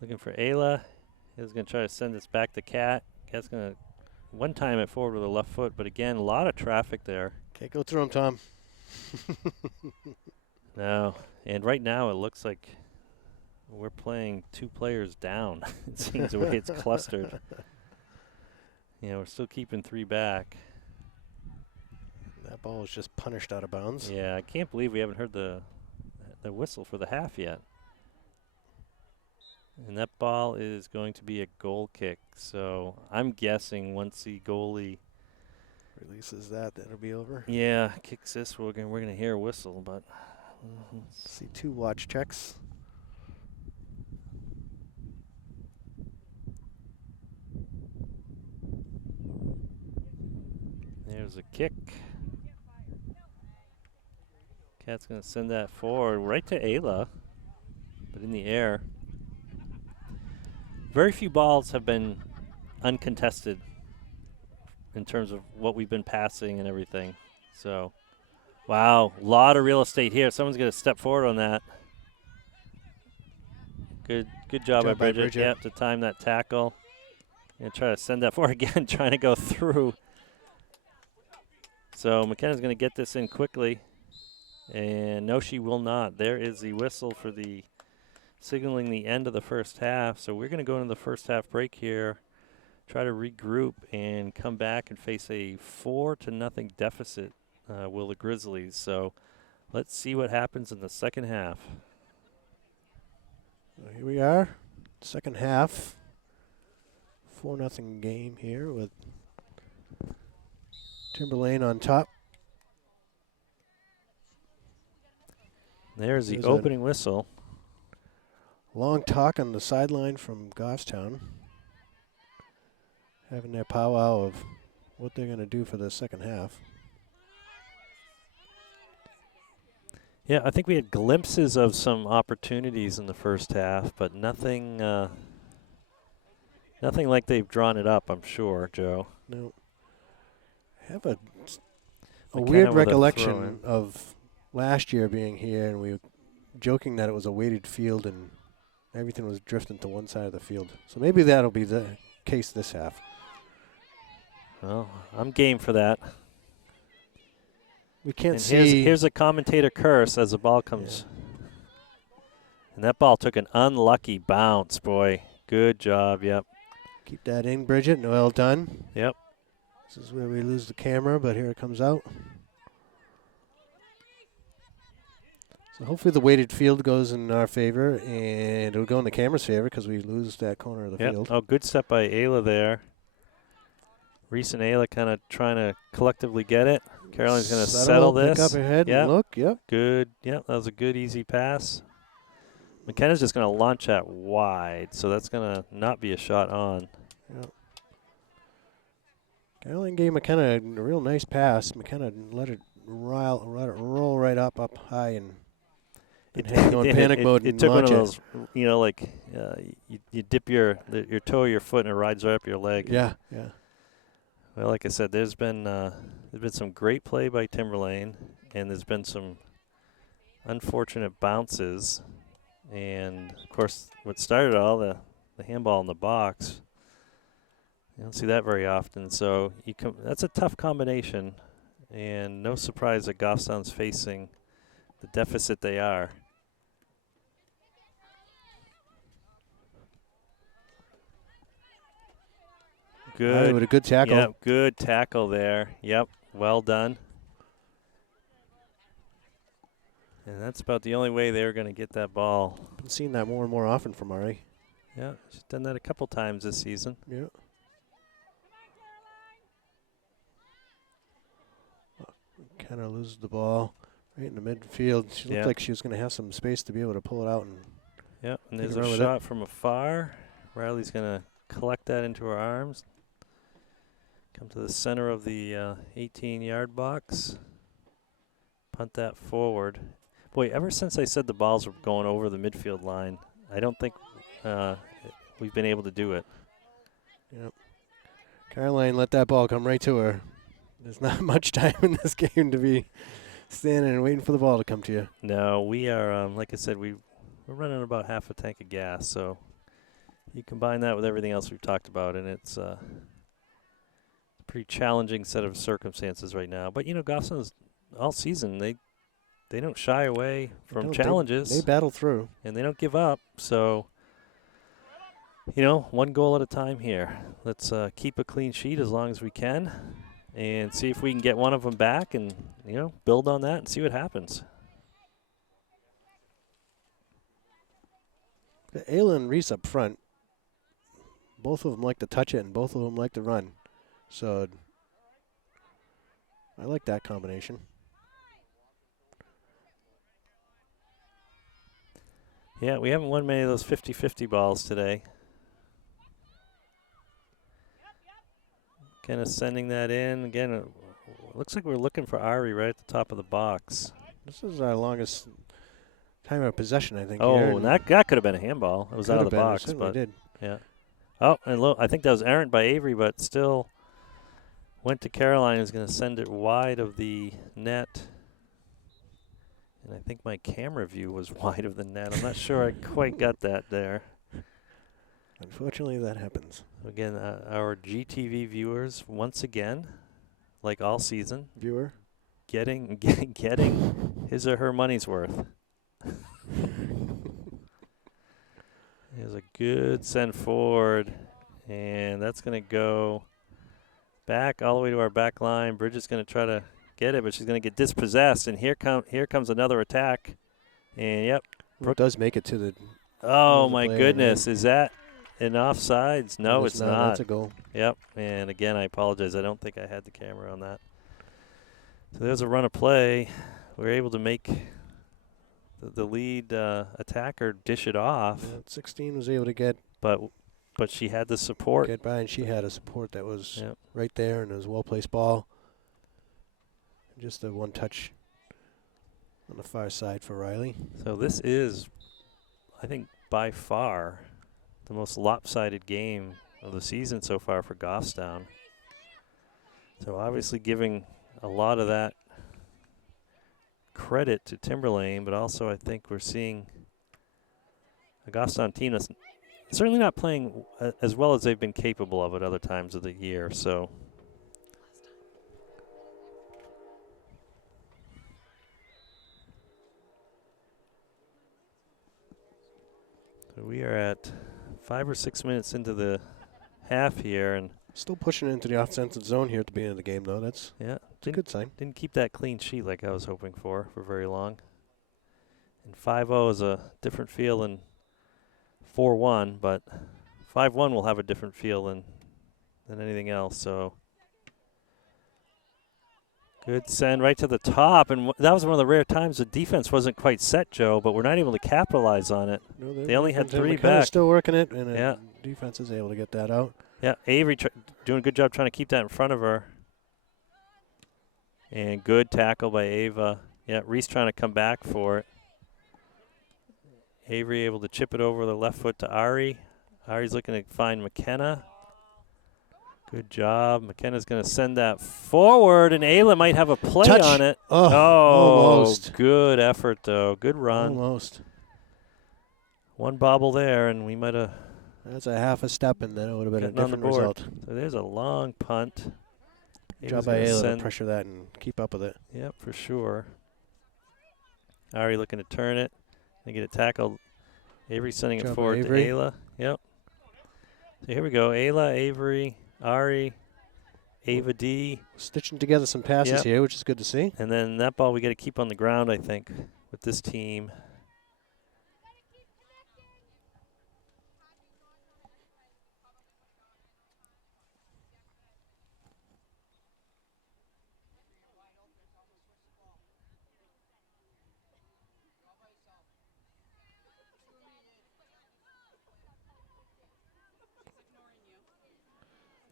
Looking for Ayla. He's going to try to send this back to Kat. Kat's going to one time it forward with a left foot, but again, a lot of traffic there. Can't go through him, Tom. No, and right now it looks like we're playing 2 players down. It seems the way it's clustered. We're still keeping 3 back. That ball was just punished out of bounds. Yeah, I can't believe we haven't heard the whistle for the half yet. And that ball is going to be a goal kick. So I'm guessing once the goalie Releases that, that'll be over. kicks this, we're gonna hear a whistle. But See 2 watch checks. there's a kick. Cat's gonna send that forward right to Ayla, but in the air. Very few balls have been uncontested in terms of what we've been passing and everything. So, wow, a lot of real estate here. Someone's going to step forward on that. Good job by Bridget. Yep, to time that tackle. And try to send that forward again, trying to go through. So McKenna's going to get this in quickly. And no, she will not. There is the whistle for the signaling the end of the first half. So we're going to go into the first half break here, try to regroup and come back and face a 4-0 deficit, will the Grizzlies. So let's see what happens in the second half. So here we are, second half. 4-0 game here with Timberlane on top. There's the opening whistle. Long talk on the sideline from Goffstown, having their powwow of what they're going to do for the second half. Yeah, I think we had glimpses of some opportunities in the first half, but nothing like they've drawn it up, I'm sure, Joe. No. I have a weird recollection a of last year being here, and we were joking that it was a weighted field and everything was drifting to one side of the field. So maybe that'll be the case this half. Well, I'm game for that. We can't and see. Here's a commentator curse as the ball comes. Yeah. And that ball took an unlucky bounce, boy. Good job, yep. Keep that in, Bridget. Well done. Yep. This is where we lose the camera, but here it comes out. So hopefully the weighted field goes in our favor, and it'll go in the camera's favor because we lose that corner of the field. Oh, good step by Ayla there. Reese and Ayla kind of trying to collectively get it. Caroline's going to settle this. Pick up ahead and look, yep. Good, yep, that was a good, easy pass. McKenna's just going to launch that wide, so that's going to not be a shot on. Yep. Caroline gave McKenna a real nice pass. McKenna let it roll right up high and go in panic mode. It took one of those, like you dip your toe or your foot and it rides right up your leg. Yeah. Well, like I said, there's been some great play by Timberlane, and there's been some unfortunate bounces, and of course, what started all the handball in the box. You don't see that very often, so that's a tough combination, and no surprise that Goffstown's facing the deficit they are. Good. With a good tackle. Yep, good tackle there. Yep, well done. And that's about the only way they're going to get that ball. Been seeing that more and more often from Ari. Yeah, she's done that a couple times this season. Yeah. Kind of loses the ball right in the midfield. She looked like she was going to have some space to be able to pull it out. And there's a shot from afar. Riley's going to collect that into her arms. Come to the center of the 18-yard box. Punt that forward. Boy, ever since I said the balls were going over the midfield line, I don't think we've been able to do it. Yep. Caroline let that ball come right to her. There's not much time in this game to be standing and waiting for the ball to come to you. No, we are, like I said, we're running about half a tank of gas. So you combine that with everything else we've talked about, and it's pretty challenging set of circumstances right now. But, you know, Goffstown's all season, they don't shy away from challenges. They battle through. And they don't give up. So, you know, one goal at a time here. Let's keep a clean sheet as long as we can and see if we can get one of them back and, you know, build on that and see what happens. Ayla and Reese up front, both of them like to touch it and both of them like to run. So I like that combination. Yeah, we haven't won many of those 50-50 balls today. Kind of sending that in. Again, it looks like we're looking for Ari right at the top of the box. This is our longest time of possession, I think. Oh, here, and that could have been a handball. It was out of the box. It but did. Yeah. Oh, and look, I think that was errant by Avery, but still went to Caroline, who's going to send it wide of the net. And I think my camera view was wide of the net. I'm not sure I quite got that there. Unfortunately, that happens. Again, our GTV viewers, once again, like all season, Viewer, getting his or her money's worth. Here's a good send forward, and that's going to go back all the way to our back line. Bridget's going to try to get it, but she's going to get dispossessed, and here comes another attack. And, yep. Brooke does make it to the... Oh, my goodness. Is that an offsides? No, it's not. That's a goal. Yep, and again, I apologize. I don't think I had the camera on that. So there's a run of play. We were able to make the lead attacker dish it off. Yeah, 16 was able to get... But she had the support. Get by, and she had a support that was Yep. right there, and it was a well-placed ball. Just the one touch on the far side for Riley. So this is, I think, by far the most lopsided game of the season so far for Goffstown. So obviously giving a lot of that credit to Timberlane, but also I think we're seeing a Goffstown team that's certainly not playing as well as they've been capable of at other times of the year. So we are at 5 or 6 minutes into the half here, and still pushing into the offensive zone here at the beginning of the game, though. That's yeah, a good sign. Didn't keep that clean sheet like I was hoping for very long. And 5-0 is a different feel than 4-1, but 5-1 will have a different feel than anything else. So good send right to the top, and that was one of the rare times the defense wasn't quite set, Joe, but we're not able to capitalize on it. No, they only had 3 McKenna's back. Still working it, and yeah. Defense is able to get that out. Yeah, Avery doing a good job trying to keep that in front of her. And good tackle by Ava. Yeah, Reese trying to come back for it. Avery able to chip it over the left foot to Ari. Ari's looking to find McKenna. Good job. McKenna's going to send that forward, and Ayla might have a play Touch. on it. Oh, almost. Good effort, though. Good run. Almost. One bobble there, and we might have... That's a half a step, and then it would have been a on the different board. result. So there's a long punt. Good job by Ayla to pressure that and keep up with it. Yep, for sure. Ari looking to turn it and get it tackled. Avery sending it forward to Ayla. Yep. So here we go. Ayla, Avery, Ari, Ava D. Stitching together some passes here, which is good to see. And then that ball we got to keep on the ground, I think, with this team.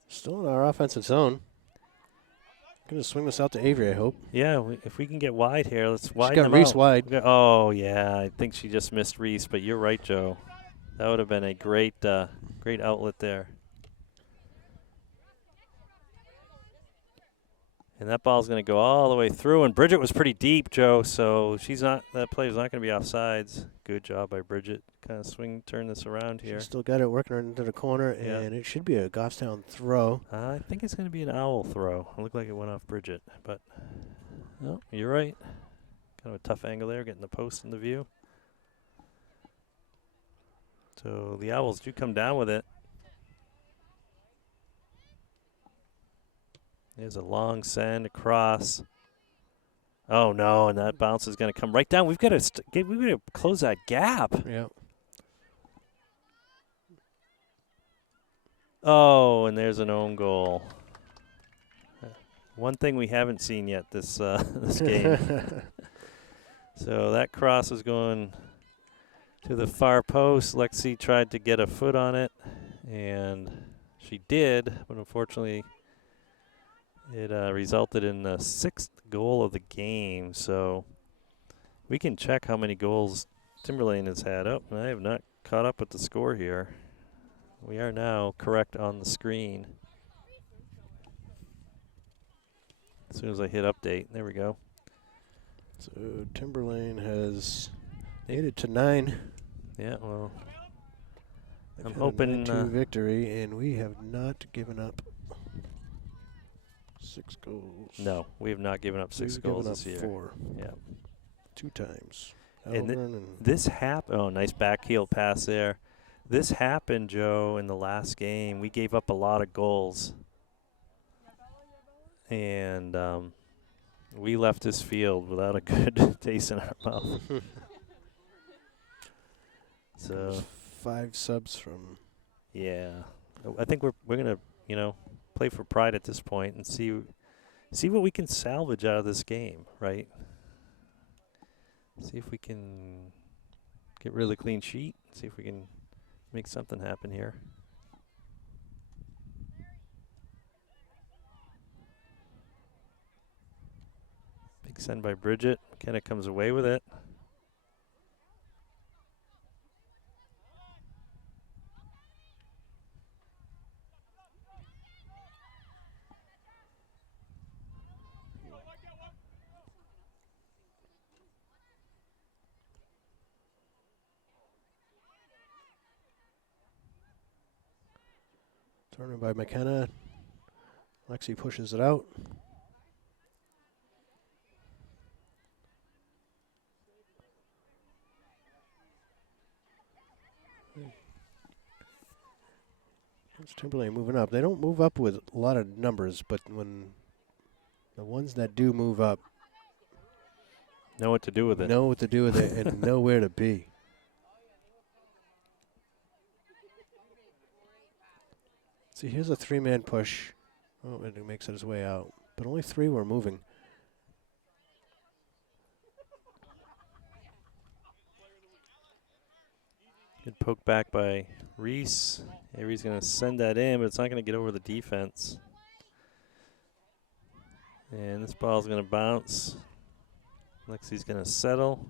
Still in our offensive zone. Going to swing this out to Avery, I hope. Yeah, if we can get wide here, let's widen them out. She's got Reese wide. Oh, yeah, I think she just missed Reese, but you're right, Joe. That would have been a great great outlet there. And that ball's going to go all the way through, and Bridget was pretty deep, Joe, so that play is not going to be offsides. Good job by Bridget kind of turn this around here. She's still got it working her into the corner, Yeah. and it should be a Goffstown throw. I think it's going to be an owl throw. It looked like it went off Bridget, but no, you're right. Kind of a tough angle there, getting the post in the view. So the Owls do come down with it. There's a long send across. Oh no, and that bounce is going to come right down. We've got to close that gap. Yeah. Oh, and there's an own goal. One thing we haven't seen yet this this game. So that cross was going to the far post. Lexi tried to get a foot on it, and she did, but unfortunately it resulted in the 6th goal of the game. So we can check how many goals Timberlane has had. Oh, I have not caught up with the score here. We are now correct on the screen. As soon as I hit update, there we go. So Timberlane has made it to 9. Yeah, well, They've I'm had hoping, a 9-2 victory, and we have not given up 6 goals. no, we have not given up 6 goals this year. 4. Yeah. 2 times. And Alvern and this happened. Oh, nice backheel pass there. This happened, Joe, in the last game. We gave up a lot of goals. And we left this field without a good taste in our mouth. So 5 subs from. yeah, I think we're gonna play for pride at this point and see what we can salvage out of this game, right? See if we can get rid of the clean sheet. See if we can make something happen here. Big send by Bridget. McKenna comes away with it. Turning by McKenna. Lexi pushes it out. It's Timberlane moving up. They don't move up with a lot of numbers, but when the ones that do move up Know what to do with it. know what to do with it and know where to be. See, here's a 3-man push. Oh, and it makes it his way out. But only 3 were moving. Good poke back by Reese. Avery's going to send that in, but it's not going to get over the defense. And this ball's going to bounce. Lexi's going to settle.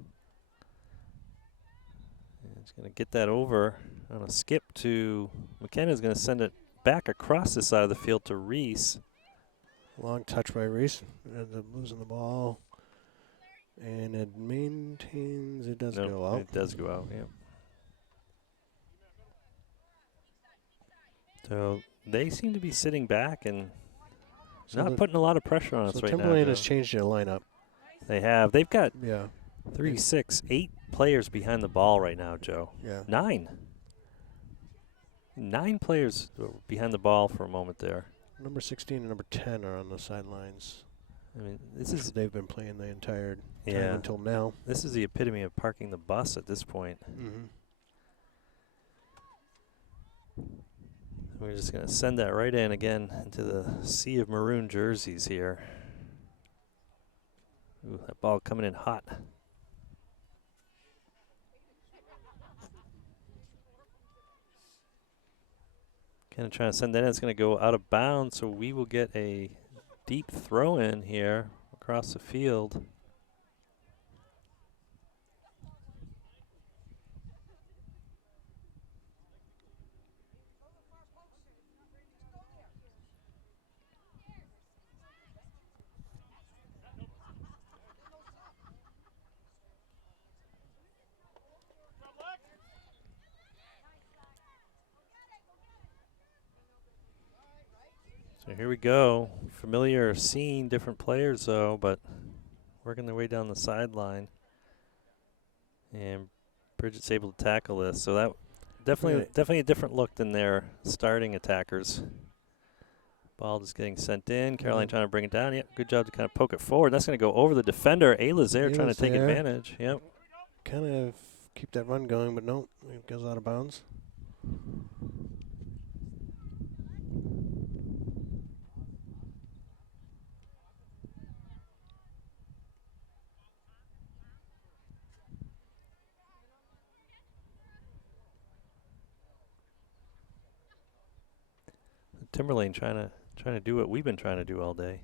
And he's going to get that over on a skip to McKenna's going to send it back across the side of the field to Reese. Long touch by Reese. Ends up losing the ball. And it maintains. It does go out. It does go out, yeah. So they seem to be sitting back and not putting a lot of pressure on us right now. So Timberlane has changed their lineup. They have. They've got Yeah. 3, 6, 8 players behind the ball right now, Joe. Yeah. 9. 9 players behind the ball for a moment there. Number 16 and number 10 are on the sidelines. I mean, this is They've been playing the entire time until now. This is the epitome of parking the bus at this point. Mm-hmm. We're just going to send that right in again into the sea of maroon jerseys here. Ooh, that ball coming in hot. Kind of trying to send that in. It's going to go out of bounds, so we will get a deep throw in here across the field. So here we go. Familiar scene, different players though, but working their way down the sideline. And Bridget's able to tackle this. So that definitely a different look than their starting attackers. Ball just getting sent in. Caroline trying to bring it down. Yep, good job to kind of poke it forward. That's going to go over the defender. Ayla's there trying to take advantage. Yep. Kind of keep that run going, but no, it goes out of bounds. Timberlane trying to do what we've been trying to do all day.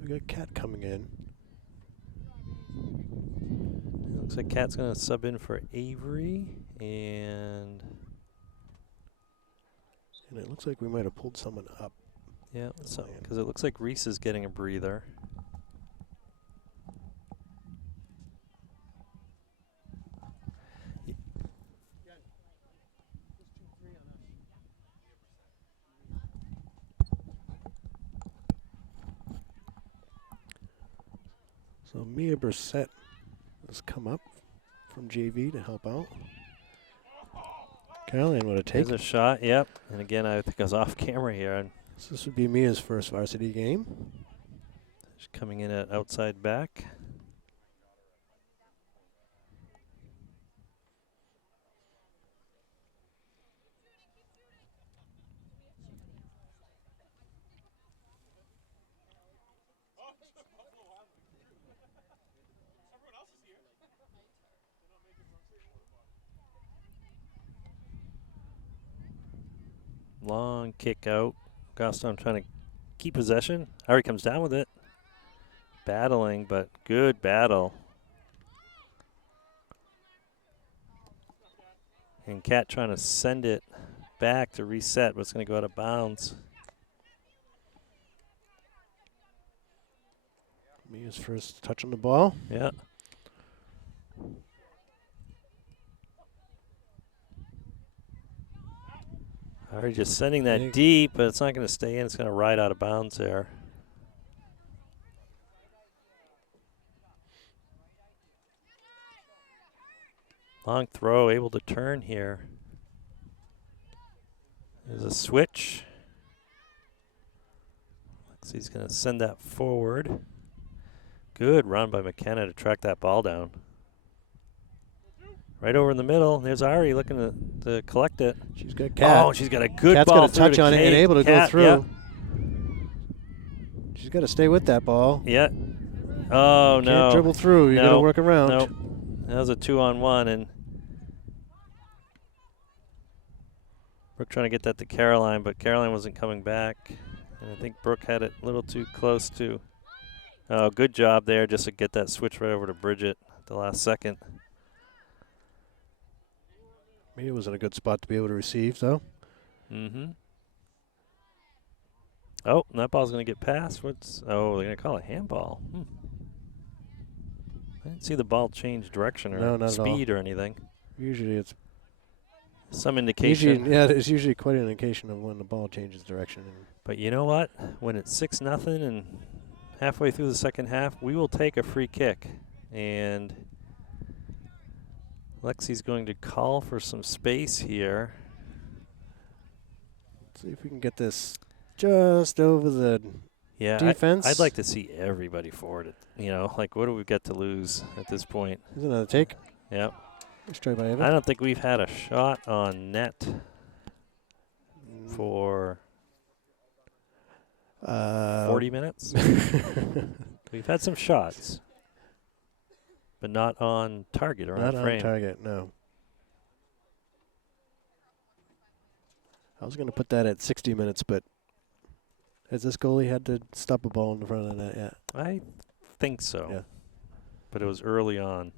We got Cat coming in. It looks like Cat's going to sub in for Avery, and it looks like we might have pulled someone up. Yeah, so because it looks like Reese is getting a breather. So Mia Brissett has come up from JV to help out. Caroline with a take. There's a shot, yep. And again, I think I was off camera here. So this would be Mia's first varsity game. She's coming in at outside back. Long kick out. Goffstown trying to keep possession. Ari comes down with it. Battling, but good battle. And Cat trying to send it back to reset, but it's going to go out of bounds. Mia's first touch on the ball. Yeah. Ari just sending that deep, but it's not going to stay in. It's going to ride out of bounds there. Long throw, able to turn here. There's a switch. He's going to send that forward. Good run by McKenna to track that ball down. Right over in the middle. There's Ari looking to collect it. She's got Cat. Oh, she's got a good Cat's ball. Cat's got a touch on it and able to go through. Yep. She's got to stay with that ball. Yeah. Oh, no. Can't dribble through. You got to work around. Nope. That was a 2-on-1, and Brooke trying to get that to Caroline, but Caroline wasn't coming back. And I think Brooke had it a little too close to. Oh, good job there just to get that switch right over to Bridget at the last second. Mia was in a good spot to be able to receive, though. Mm-hmm. Oh, and that ball's going to get passed. Oh, they're going to call it handball. I didn't see the ball change direction or speed or anything. Usually it's some indication. It's usually quite an indication of when the ball changes direction. But you know what? When it's 6-0 and halfway through the second half, we will take a free kick. And Lexi's going to call for some space here. See if we can get this just over the defense. I'd like to see everybody forward. Like what do we got to lose at this point? There's another take. Yep. Let's try by Evan. I don't think we've had a shot on net for 40 minutes. We've had some shots, but not on target or not on frame. On target, no. I was going to put that at 60 minutes, but has this goalie had to stop a ball in the front of the net yet? I think so. Yeah. But it was early on.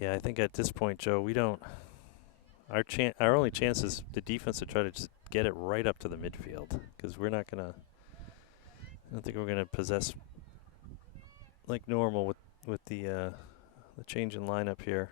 Yeah, I think at this point, Joe, we don't. Our only chance is the defense to try to just get it right up to the midfield because we're not gonna. I don't think we're going to possess like normal with the change in lineup here.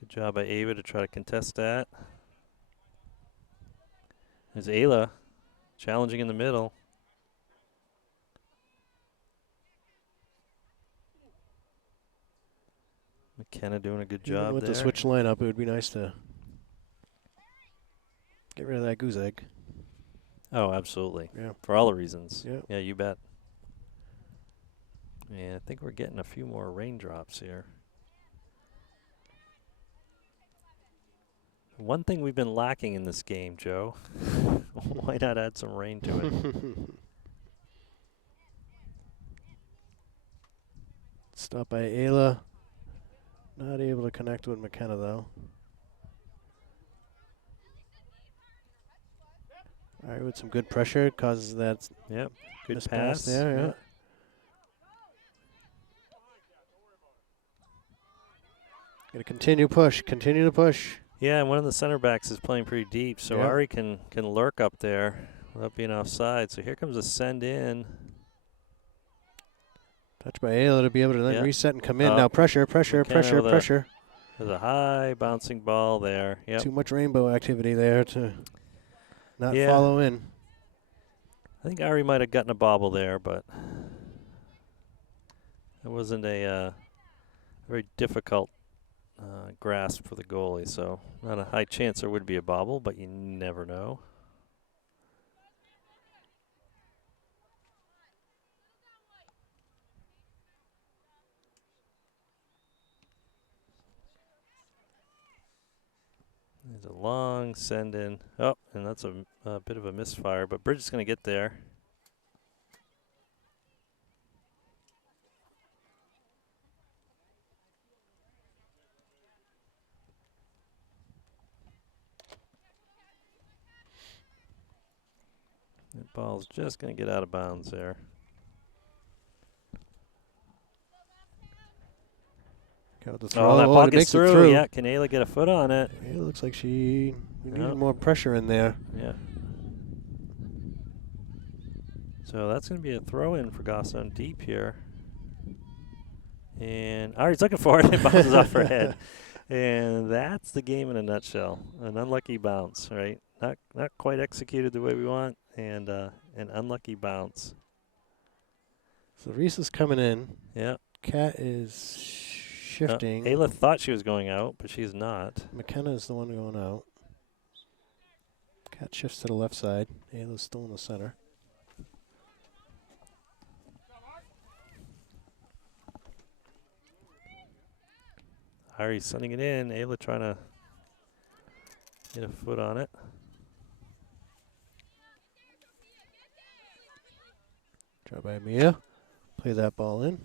Good job by Ava to try to contest that. There's Ayla challenging in the middle. McKenna doing a good Even job with there. the switch lineup, it would be nice to get rid of that goose egg. Oh, absolutely. Yeah. For all the reasons. Yeah. Yeah, you bet. Yeah, I think we're getting a few more raindrops here. One thing we've been lacking in this game, Joe. Why not add some rain to it? Stop by Ayla. Not able to connect with McKenna, though. All right, with some good pressure, causes that Yep, good mispass pass there. Yeah. Got to continue to push. Yeah, and one of the center backs is playing pretty deep, so Yeah. Ari can lurk up there without being offside. So here comes a send in. Touch by Ayla to be able to then Yeah. reset and come in. Now pressure. McKenna with There's a high bouncing ball there. Yep. Too much rainbow activity there to not follow in. I think Ari might have gotten a bobble there, but it wasn't a very difficult grasp for the goalie. So not a high chance there would be a bobble, but you never know. There's a long send in. Oh, and that's a bit of a misfire, but Bridget's going to get there. That ball's just going to get out of bounds there. Oh, that ball it gets makes through. it through. Yeah, can Ayla get a foot on it? It looks like we needed more pressure in there. Yeah. So that's going to be a throw-in for Goffstown deep here. And Ari's looking for it. It bounces off her head. And that's the game in a nutshell. An unlucky bounce, right? Not quite executed the way we want, and an unlucky bounce. So Reese is coming in. Yeah. Kat is shifting. Ayla thought she was going out, but she's not. McKenna is the one going out. Kat shifts to the left side. Ayla's still in the center. Ari's sending it in. Ayla trying to get a foot on it. Try by Mia. Play that ball in.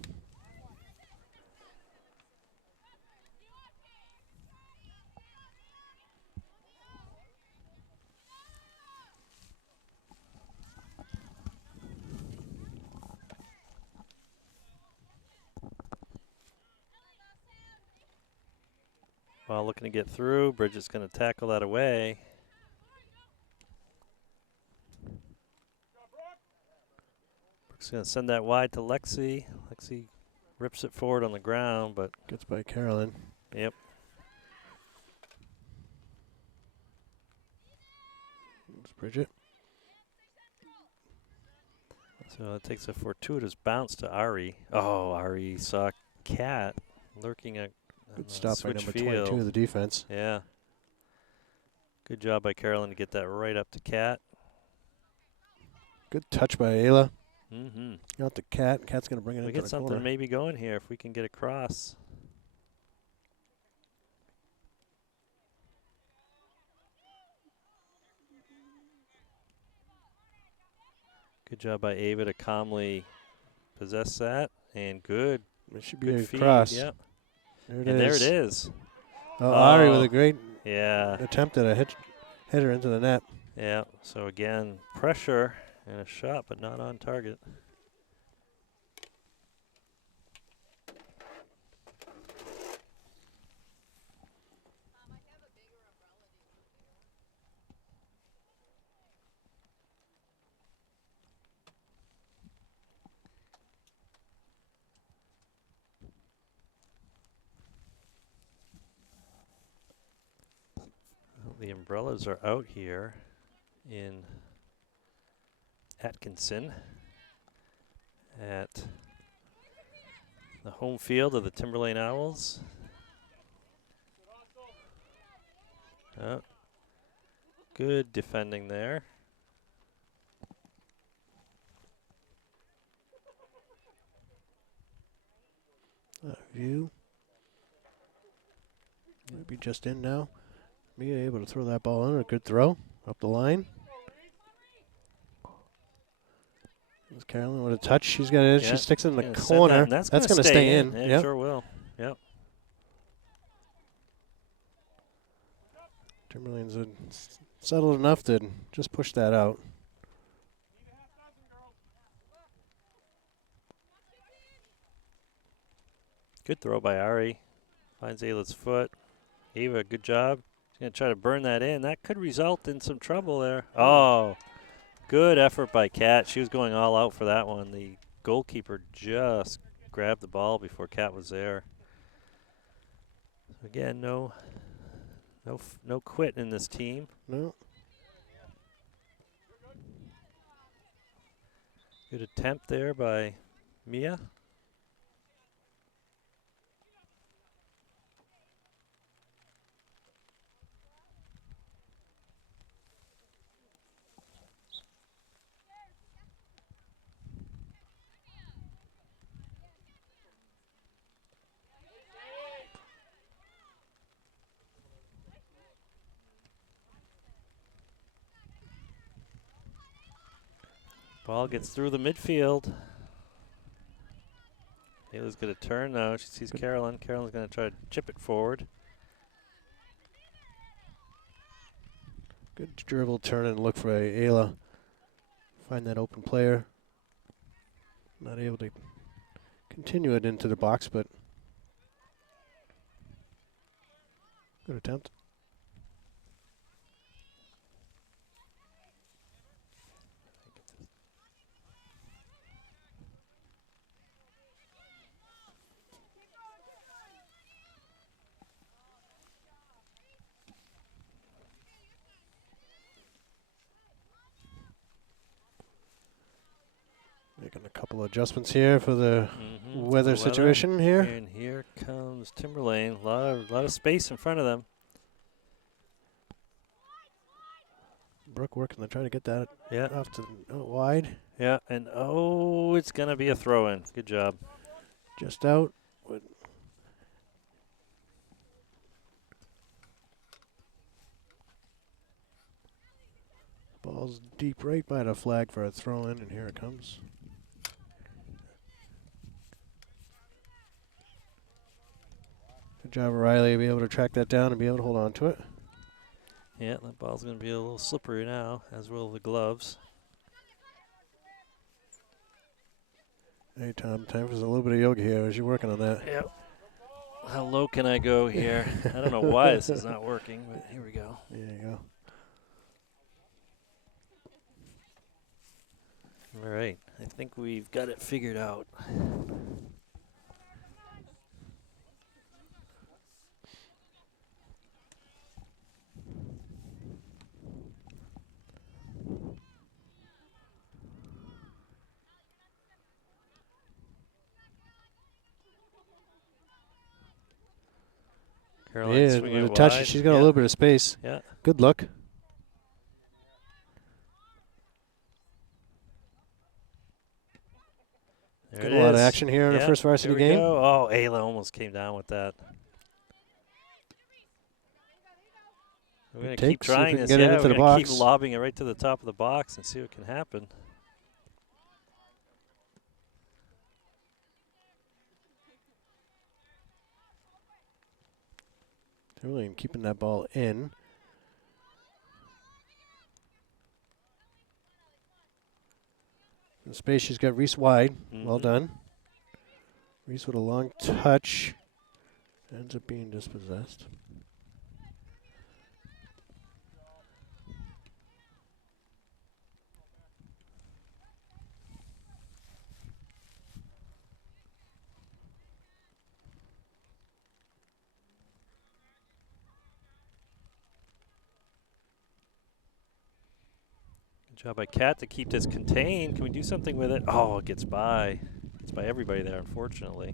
Ball looking to get through. Bridget's going to tackle that away. Brooke's going to send that wide to Lexi. Lexi rips it forward on the ground, but gets by Carolyn. Yep. It's Bridget. So it takes a fortuitous bounce to Ari. Oh, Ari saw Kat lurking at good stop by number field. 22 of the defense. Yeah. Good job by Carolyn to get that right up to Kat. Good touch by Ayla. Mm-hmm. Out to Kat. Kat's going to bring it we into get the something corner. maybe going here if we can get across. Good job by Ava to calmly possess that, and good. It should be good a feed. cross. Yep. There it and is. there it is. Oh, Ari with a great attempt at a header into the net. Yeah. So again, pressure and a shot, but not on target. Well, the umbrellas are out here in Atkinson at the home field of the Timberlane Owls. Oh, good defending there. View. Maybe just in now. Mia able to throw that ball in. A good throw up the line. There's Carolyn with a touch. She's got it. Yeah, She sticks it in the gonna send corner. that, and that's going gonna to stay in. Yeah, Yep. sure will. Yep. Timberlane's settled enough to just push that out. Good throw by Ari. Finds Ayla's foot. Ava, good job. She's going to try to burn that in. That could result in some trouble there. Oh, good effort by Kat. She was going all out for that one. The goalkeeper just grabbed the ball before Kat was there. Again, no quit in this team. No. Good attempt there by Mia. Ball gets through the midfield. Ayla's going to turn now. She sees Carolyn. Carolyn's going to try to chip it forward. Good dribble, turn and look for Ayla. Find that open player. Not able to continue it into the box, but good attempt. Making a couple of adjustments here for the weather situation here. And here comes Timberlane. A lot of space in front of them. Brooke working to try to get that Yeah. off to wide. Yeah, and it's going to be a throw-in. Good job. Just out. Ball's deep right by the flag for a throw-in, and here it comes. Good job, Riley, be able to track that down and be able to hold on to it. Yeah, that ball's going to be a little slippery now, as will the gloves. Hey, Tom, time for a little bit of yoga here as you're working on that. Yep. How low can I go here? I don't know why this is not working, but here we go. There you go. All right, I think we've got it figured out. Caroline Yeah, swinging with it a touch, wide. she's got a little bit of space. Yeah. Good look. There Got it a lot of is. action here in the first varsity game. Go. Oh, Ayla almost came down with that. We're going to keep trying this. Get it into the box. Keep lobbing it right to the top of the box and see what can happen. Really keeping that ball in. In space, she's got Reese wide. Well done. Reese with a long touch. Ends up being dispossessed. Job by Cat to keep this contained. Can we do something with it? Oh, it gets by. Gets by everybody there, unfortunately.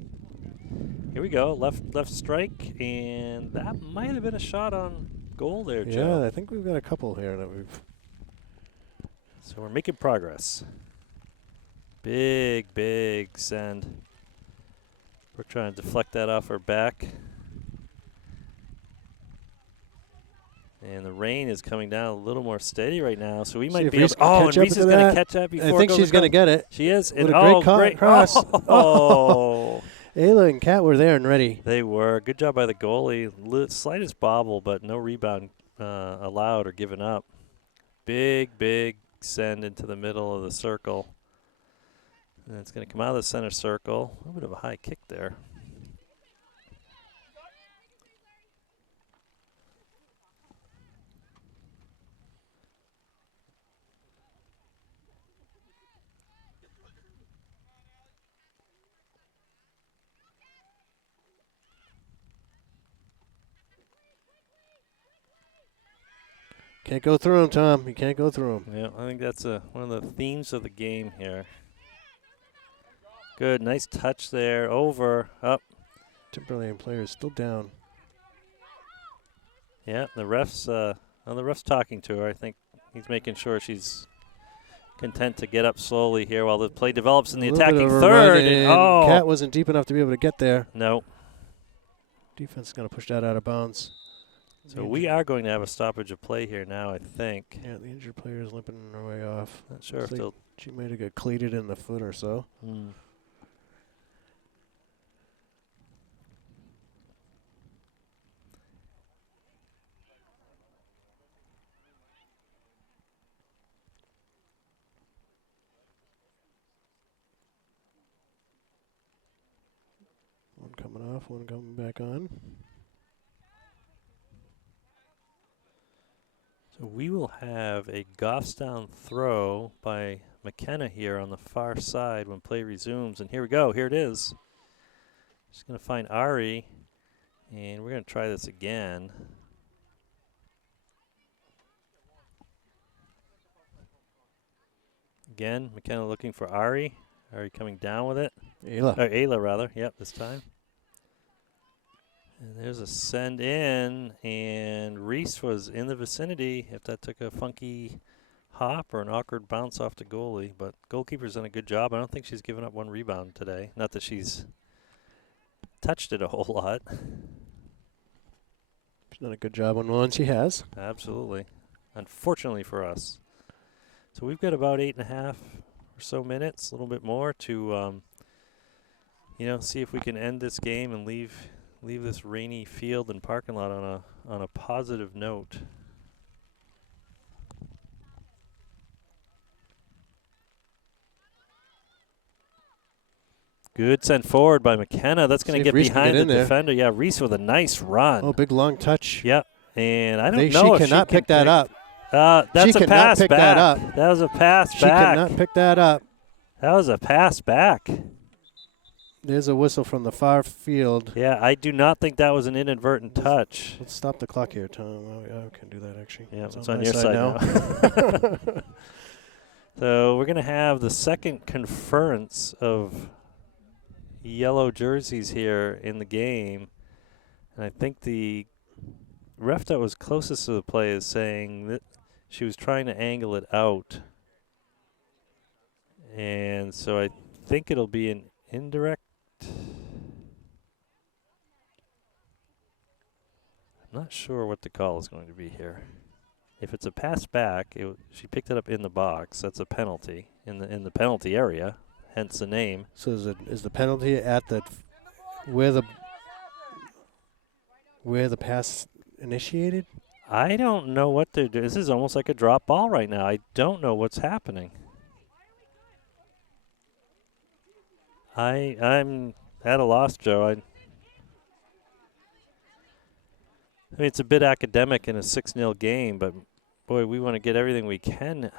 Here we go. Left strike, and that might have been a shot on goal there, Joe. Yeah, I think we've got a couple here that we've. So we're making progress. Big send. We're trying to deflect that off our back. And the rain is coming down a little more steady right now, so we might be able to. Oh, and Reese is going to catch that before. I think she's going to get it. She is. With a great cross. Oh. Ayla and Kat were there and ready. They were. Good job by the goalie. Slightest bobble, but no rebound allowed or given up. Big send into the middle of the circle. And it's going to come out of the center circle. A little bit of a high kick there. Can't go through him, Tom. You can't go through him. Yeah, I think that's one of the themes of the game here. Good, nice touch there. Over, up. Timberlane player is still down. Yeah, the ref's talking to her. I think he's making sure she's content to get up slowly here while the play develops in the attacking third. And Cat wasn't deep enough to be able to get there. No. Defense is going to push that out of bounds. So we are going to have a stoppage of play here now, I think. Yeah, the injured player is limping her way off. Not sure if they'll. She might have got cleated in the foot or so. One coming off, one coming back on. So we will have a Goffstown throw by McKenna here on the far side when play resumes. And here we go. Here it is. Just going to find Ari, and we're going to try this again. Again, McKenna looking for Ari. Ari coming down with it. Ayla. Or Ayla, rather. Yep, this time. And there's a send in, and Reese was in the vicinity if that took a funky hop or an awkward bounce off the goalie. But goalkeeper's done a good job. I don't think she's given up one rebound today. Not that she's touched it a whole lot. She's done a good job on one she has. Absolutely. Unfortunately for us. So we've got about 8.5 or so minutes, a little bit more to, see if we can end this game and leave this rainy field and parking lot on a positive note. Good send forward by McKenna. That's going to get behind the defender. Yeah, Reese with a nice run. Oh, big long touch. Yep. And I don't know if she cannot pick that up. That's a pass back. That up. That was a pass back. She cannot pick that up. That was a pass back. There's a whistle from the far field. Yeah, I do not think that was an inadvertent touch. Let's stop the clock here, Tom. I can do that, actually. Yeah, it's on your side now. So we're going to have the second conference of yellow jerseys here in the game. And I think the ref that was closest to the play is saying that she was trying to angle it out. And so I think it'll be an indirect. I'm not sure what the call is going to be here. If it's a pass back, she picked it up in the box. That's a penalty in the penalty area, hence the name. So is the penalty at where the pass initiated? I don't know what they're doing. This is almost like a drop ball right now. I don't know what's happening. I'm at a loss, Joe. I mean, it's a bit academic in a 6-0 game, but boy, we want to get everything we can.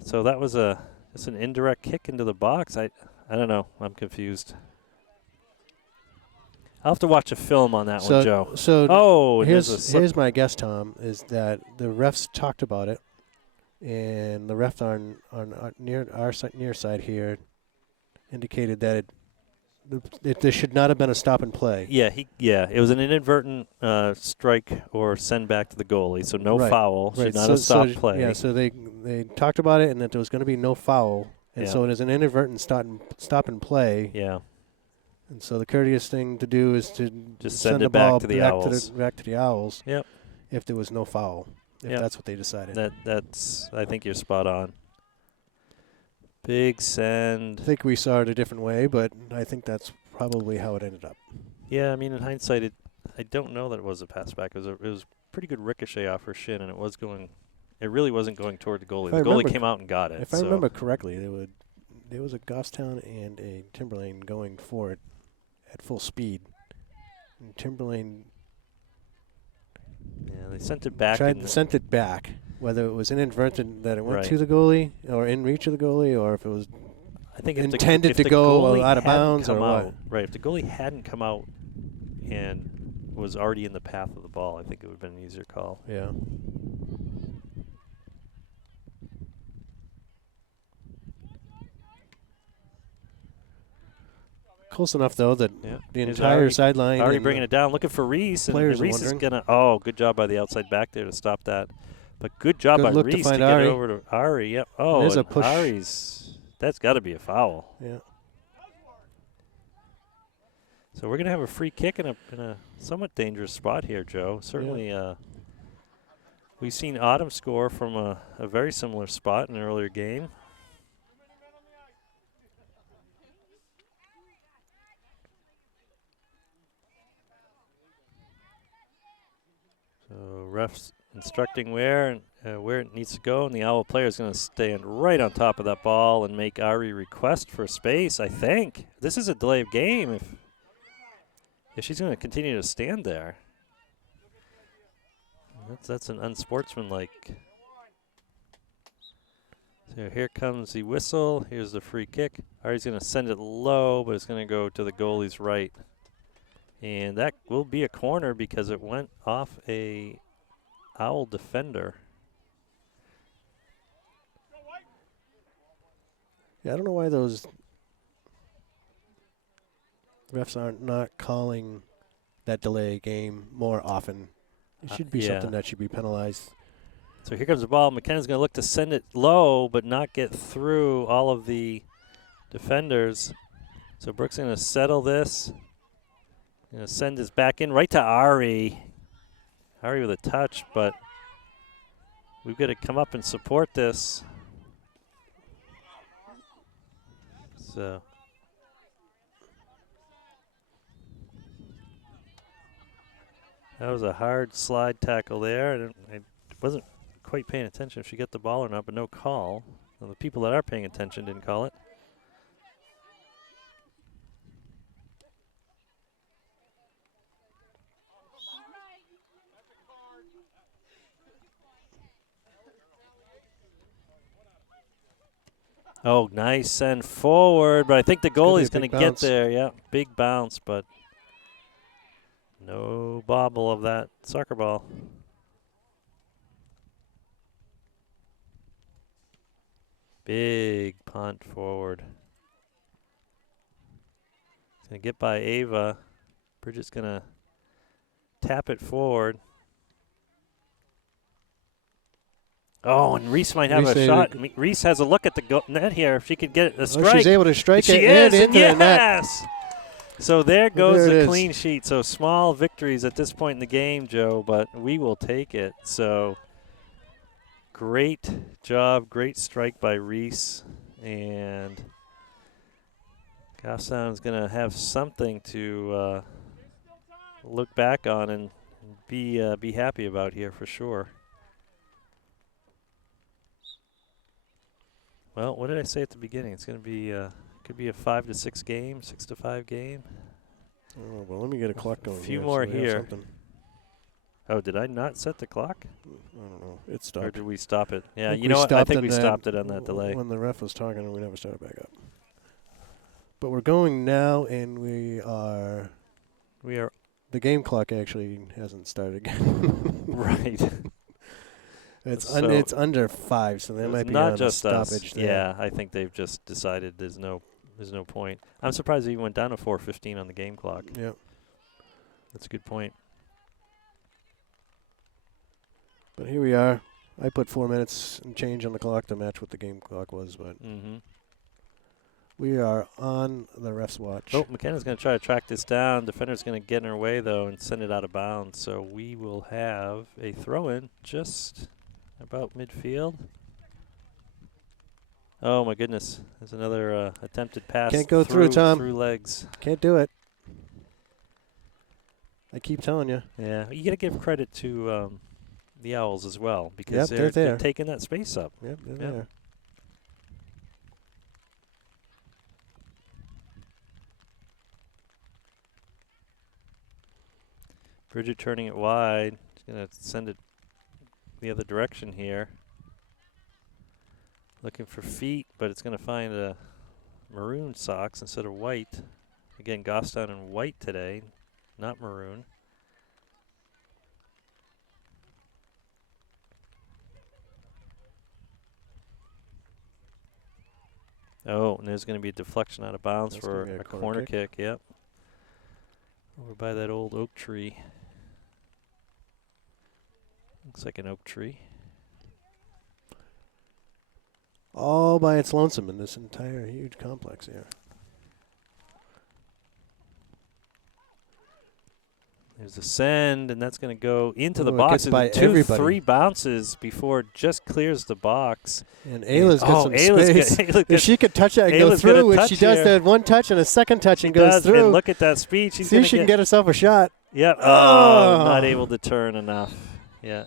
So that was just an indirect kick into the box. I don't know. I'm confused. I'll have to watch a film on that one, Joe. So here's my guess, Tom, is that the refs talked about it, and the ref on near our near side here indicated that there should not have been a stop and play. Yeah, it was an inadvertent strike or send back to the goalie, so no Right. foul, Right. should not have stopped play. Yeah, so they talked about it and that there was going to be no foul, and Yeah. so it is an inadvertent stop and play. Yeah, And so the courteous thing to do is to just send send the it back ball to the back Owls. back to the Owls. Yep. If there was no foul, if Yep. that's what they decided. That's I think you're spot on. Big send. I think we saw it a different way, but I think that's probably how it ended up. Yeah, I mean, in hindsight, I don't know that it was a pass back. It was pretty good ricochet off her shin, and it really wasn't going toward the goalie. If The I goalie remember came out and got it. If I remember correctly, there was a Goffstown and a Timberlane going for it at full speed. And Timberlane yeah, they sent it back. sent it back, whether it was inadvertent that it went Right. to the goalie or in reach of the goalie, or if it was I think intended if to the go goalie out of hadn't bounds or come what. out, right? If the goalie hadn't come out and was already in the path of the ball, I think it would have been an easier call. Yeah. Close enough, though, that Yeah. the Here's entire sideline. Already and bringing it down, looking for Reese, and players are Reese is wondering. gonna. Oh, good job by the outside back there to stop that. But good job Good by look to Reese to find get Ari. it over to Ari. Yep. Oh, There's a and push. Ari's. That's got to be a foul. Yeah. So we're gonna have a free kick in a somewhat dangerous spot here, Joe. Certainly, we've seen Autumn score from a very similar spot in an earlier game. So refs instructing where it needs to go, and the Owl player is going to stand right on top of that ball and make Ari request for space. I think this is a delay of game if she's going to continue to stand there. That's an unsportsmanlike. So here comes the whistle. Here's the free kick. Ari's going to send it low, but it's going to go to the goalie's right. And that will be a corner because it went off a Owl defender. Yeah, I don't know why those refs aren't not calling that delay game more often. It should be yeah. something that should be penalized. So here comes the ball. McKenna's going to look to send it low, but not get through all of the defenders. So Brooks going to settle this. Going to send this back in right to Ari. Ari with a touch, but we've got to come up and support this. So that was a hard slide tackle there. I wasn't quite paying attention if she got the ball or not, but no call. Well, the people that are paying attention didn't call it. Oh, nice send forward, but I think the goalie's going to get there. Yeah, big bounce, but no bobble of that soccer ball. Big punt forward. It's going to get by Ava. Bridget's going to tap it forward. Oh, and Reese might have a shot. Reese has a look at the net here. If she could get a strike. She's able to strike she it is, into the net. Yes! So there goes There it the is. clean sheet. So small victories at this point in the game, Joe, but we will take it. So great job, great strike by Reese. And Goffstown's going to have something to look back on and be happy about here for sure. Well, what did I say at the beginning? It's going to be could be a 5 to 6 game, 6 to 5 game. Oh, well, let me get a clock going. A few here more so we have here. something. Oh, did I not set the clock? I don't know. It Or stopped. did we stop it? Yeah, think you we know what? I stopped think and we then stopped it on that delay. When the ref was talking, and we never started back up. But we're going now, and we are. We are The game clock actually hasn't started again. right. It's under 5, so they it's might be not on just a us. stoppage there. Yeah, I think they've just decided there's no point. I'm surprised they even went down to 4:15 on the game clock. Yep. That's a good point. But here we are. I put 4 minutes and change on the clock to match what the game clock was, but we are on the ref's watch. Oh, McKenna's going to try to track this down. Defender's going to get in her way, though, and send it out of bounds. So we will have a throw-in just about midfield. Oh, my goodness. There's another attempted pass. Can't go through, Tom. Through legs. Can't do it. I keep telling you. Yeah, you got to give credit to the Owls as well, because they're taking that space up. Yep, they're there. Bridget turning it wide. She's going to send it the other direction here. Looking for feet, but it's going to find maroon socks instead of white. Again, Goffstown in white today, not maroon. Oh, and there's going to be a deflection out of bounds for a corner kick. Yep. Over by that old oak tree. Looks like an oak tree. All by its lonesome in this entire huge complex here. There's a send, and that's going to go into the box. By 3 bounces before it just clears the box. And Ayla's got some space. If she could touch that and go through, which she does that one touch and a second touch and goes through. And look at that speed. See if she can get herself a shot. Yep. Oh, not able to turn enough. Yeah.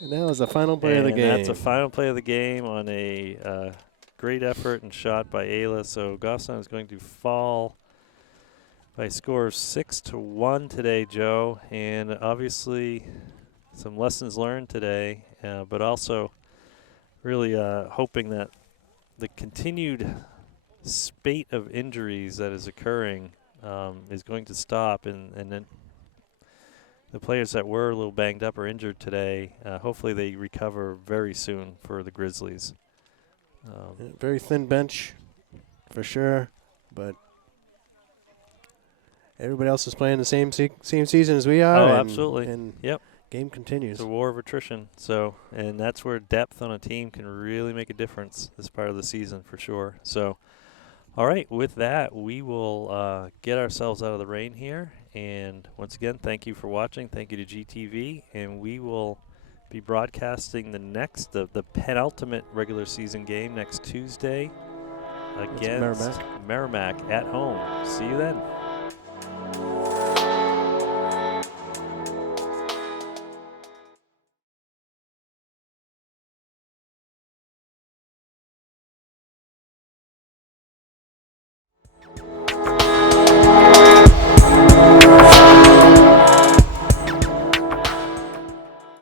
And that was the final play of the game. That's a final play of the game on a great effort and shot by Ayla. So Goffstown is going to fall by a score of 6-1 today, Joe. And obviously some lessons learned today, but also really hoping that the continued spate of injuries that is occurring is going to stop, and then the players that were a little banged up or injured today, hopefully they recover very soon for the Grizzlies. Very thin bench, for sure, but everybody else is playing the same season as we are. Oh, absolutely. And yep. Game continues. It's a war of attrition. So, and that's where depth on a team can really make a difference this part of the season for sure. So, all right, with that, we will get ourselves out of the rain here. And once again, thank you for watching. Thank you to GTV. And we will be broadcasting the penultimate regular season game next Tuesday against Merrimack at home. See you then.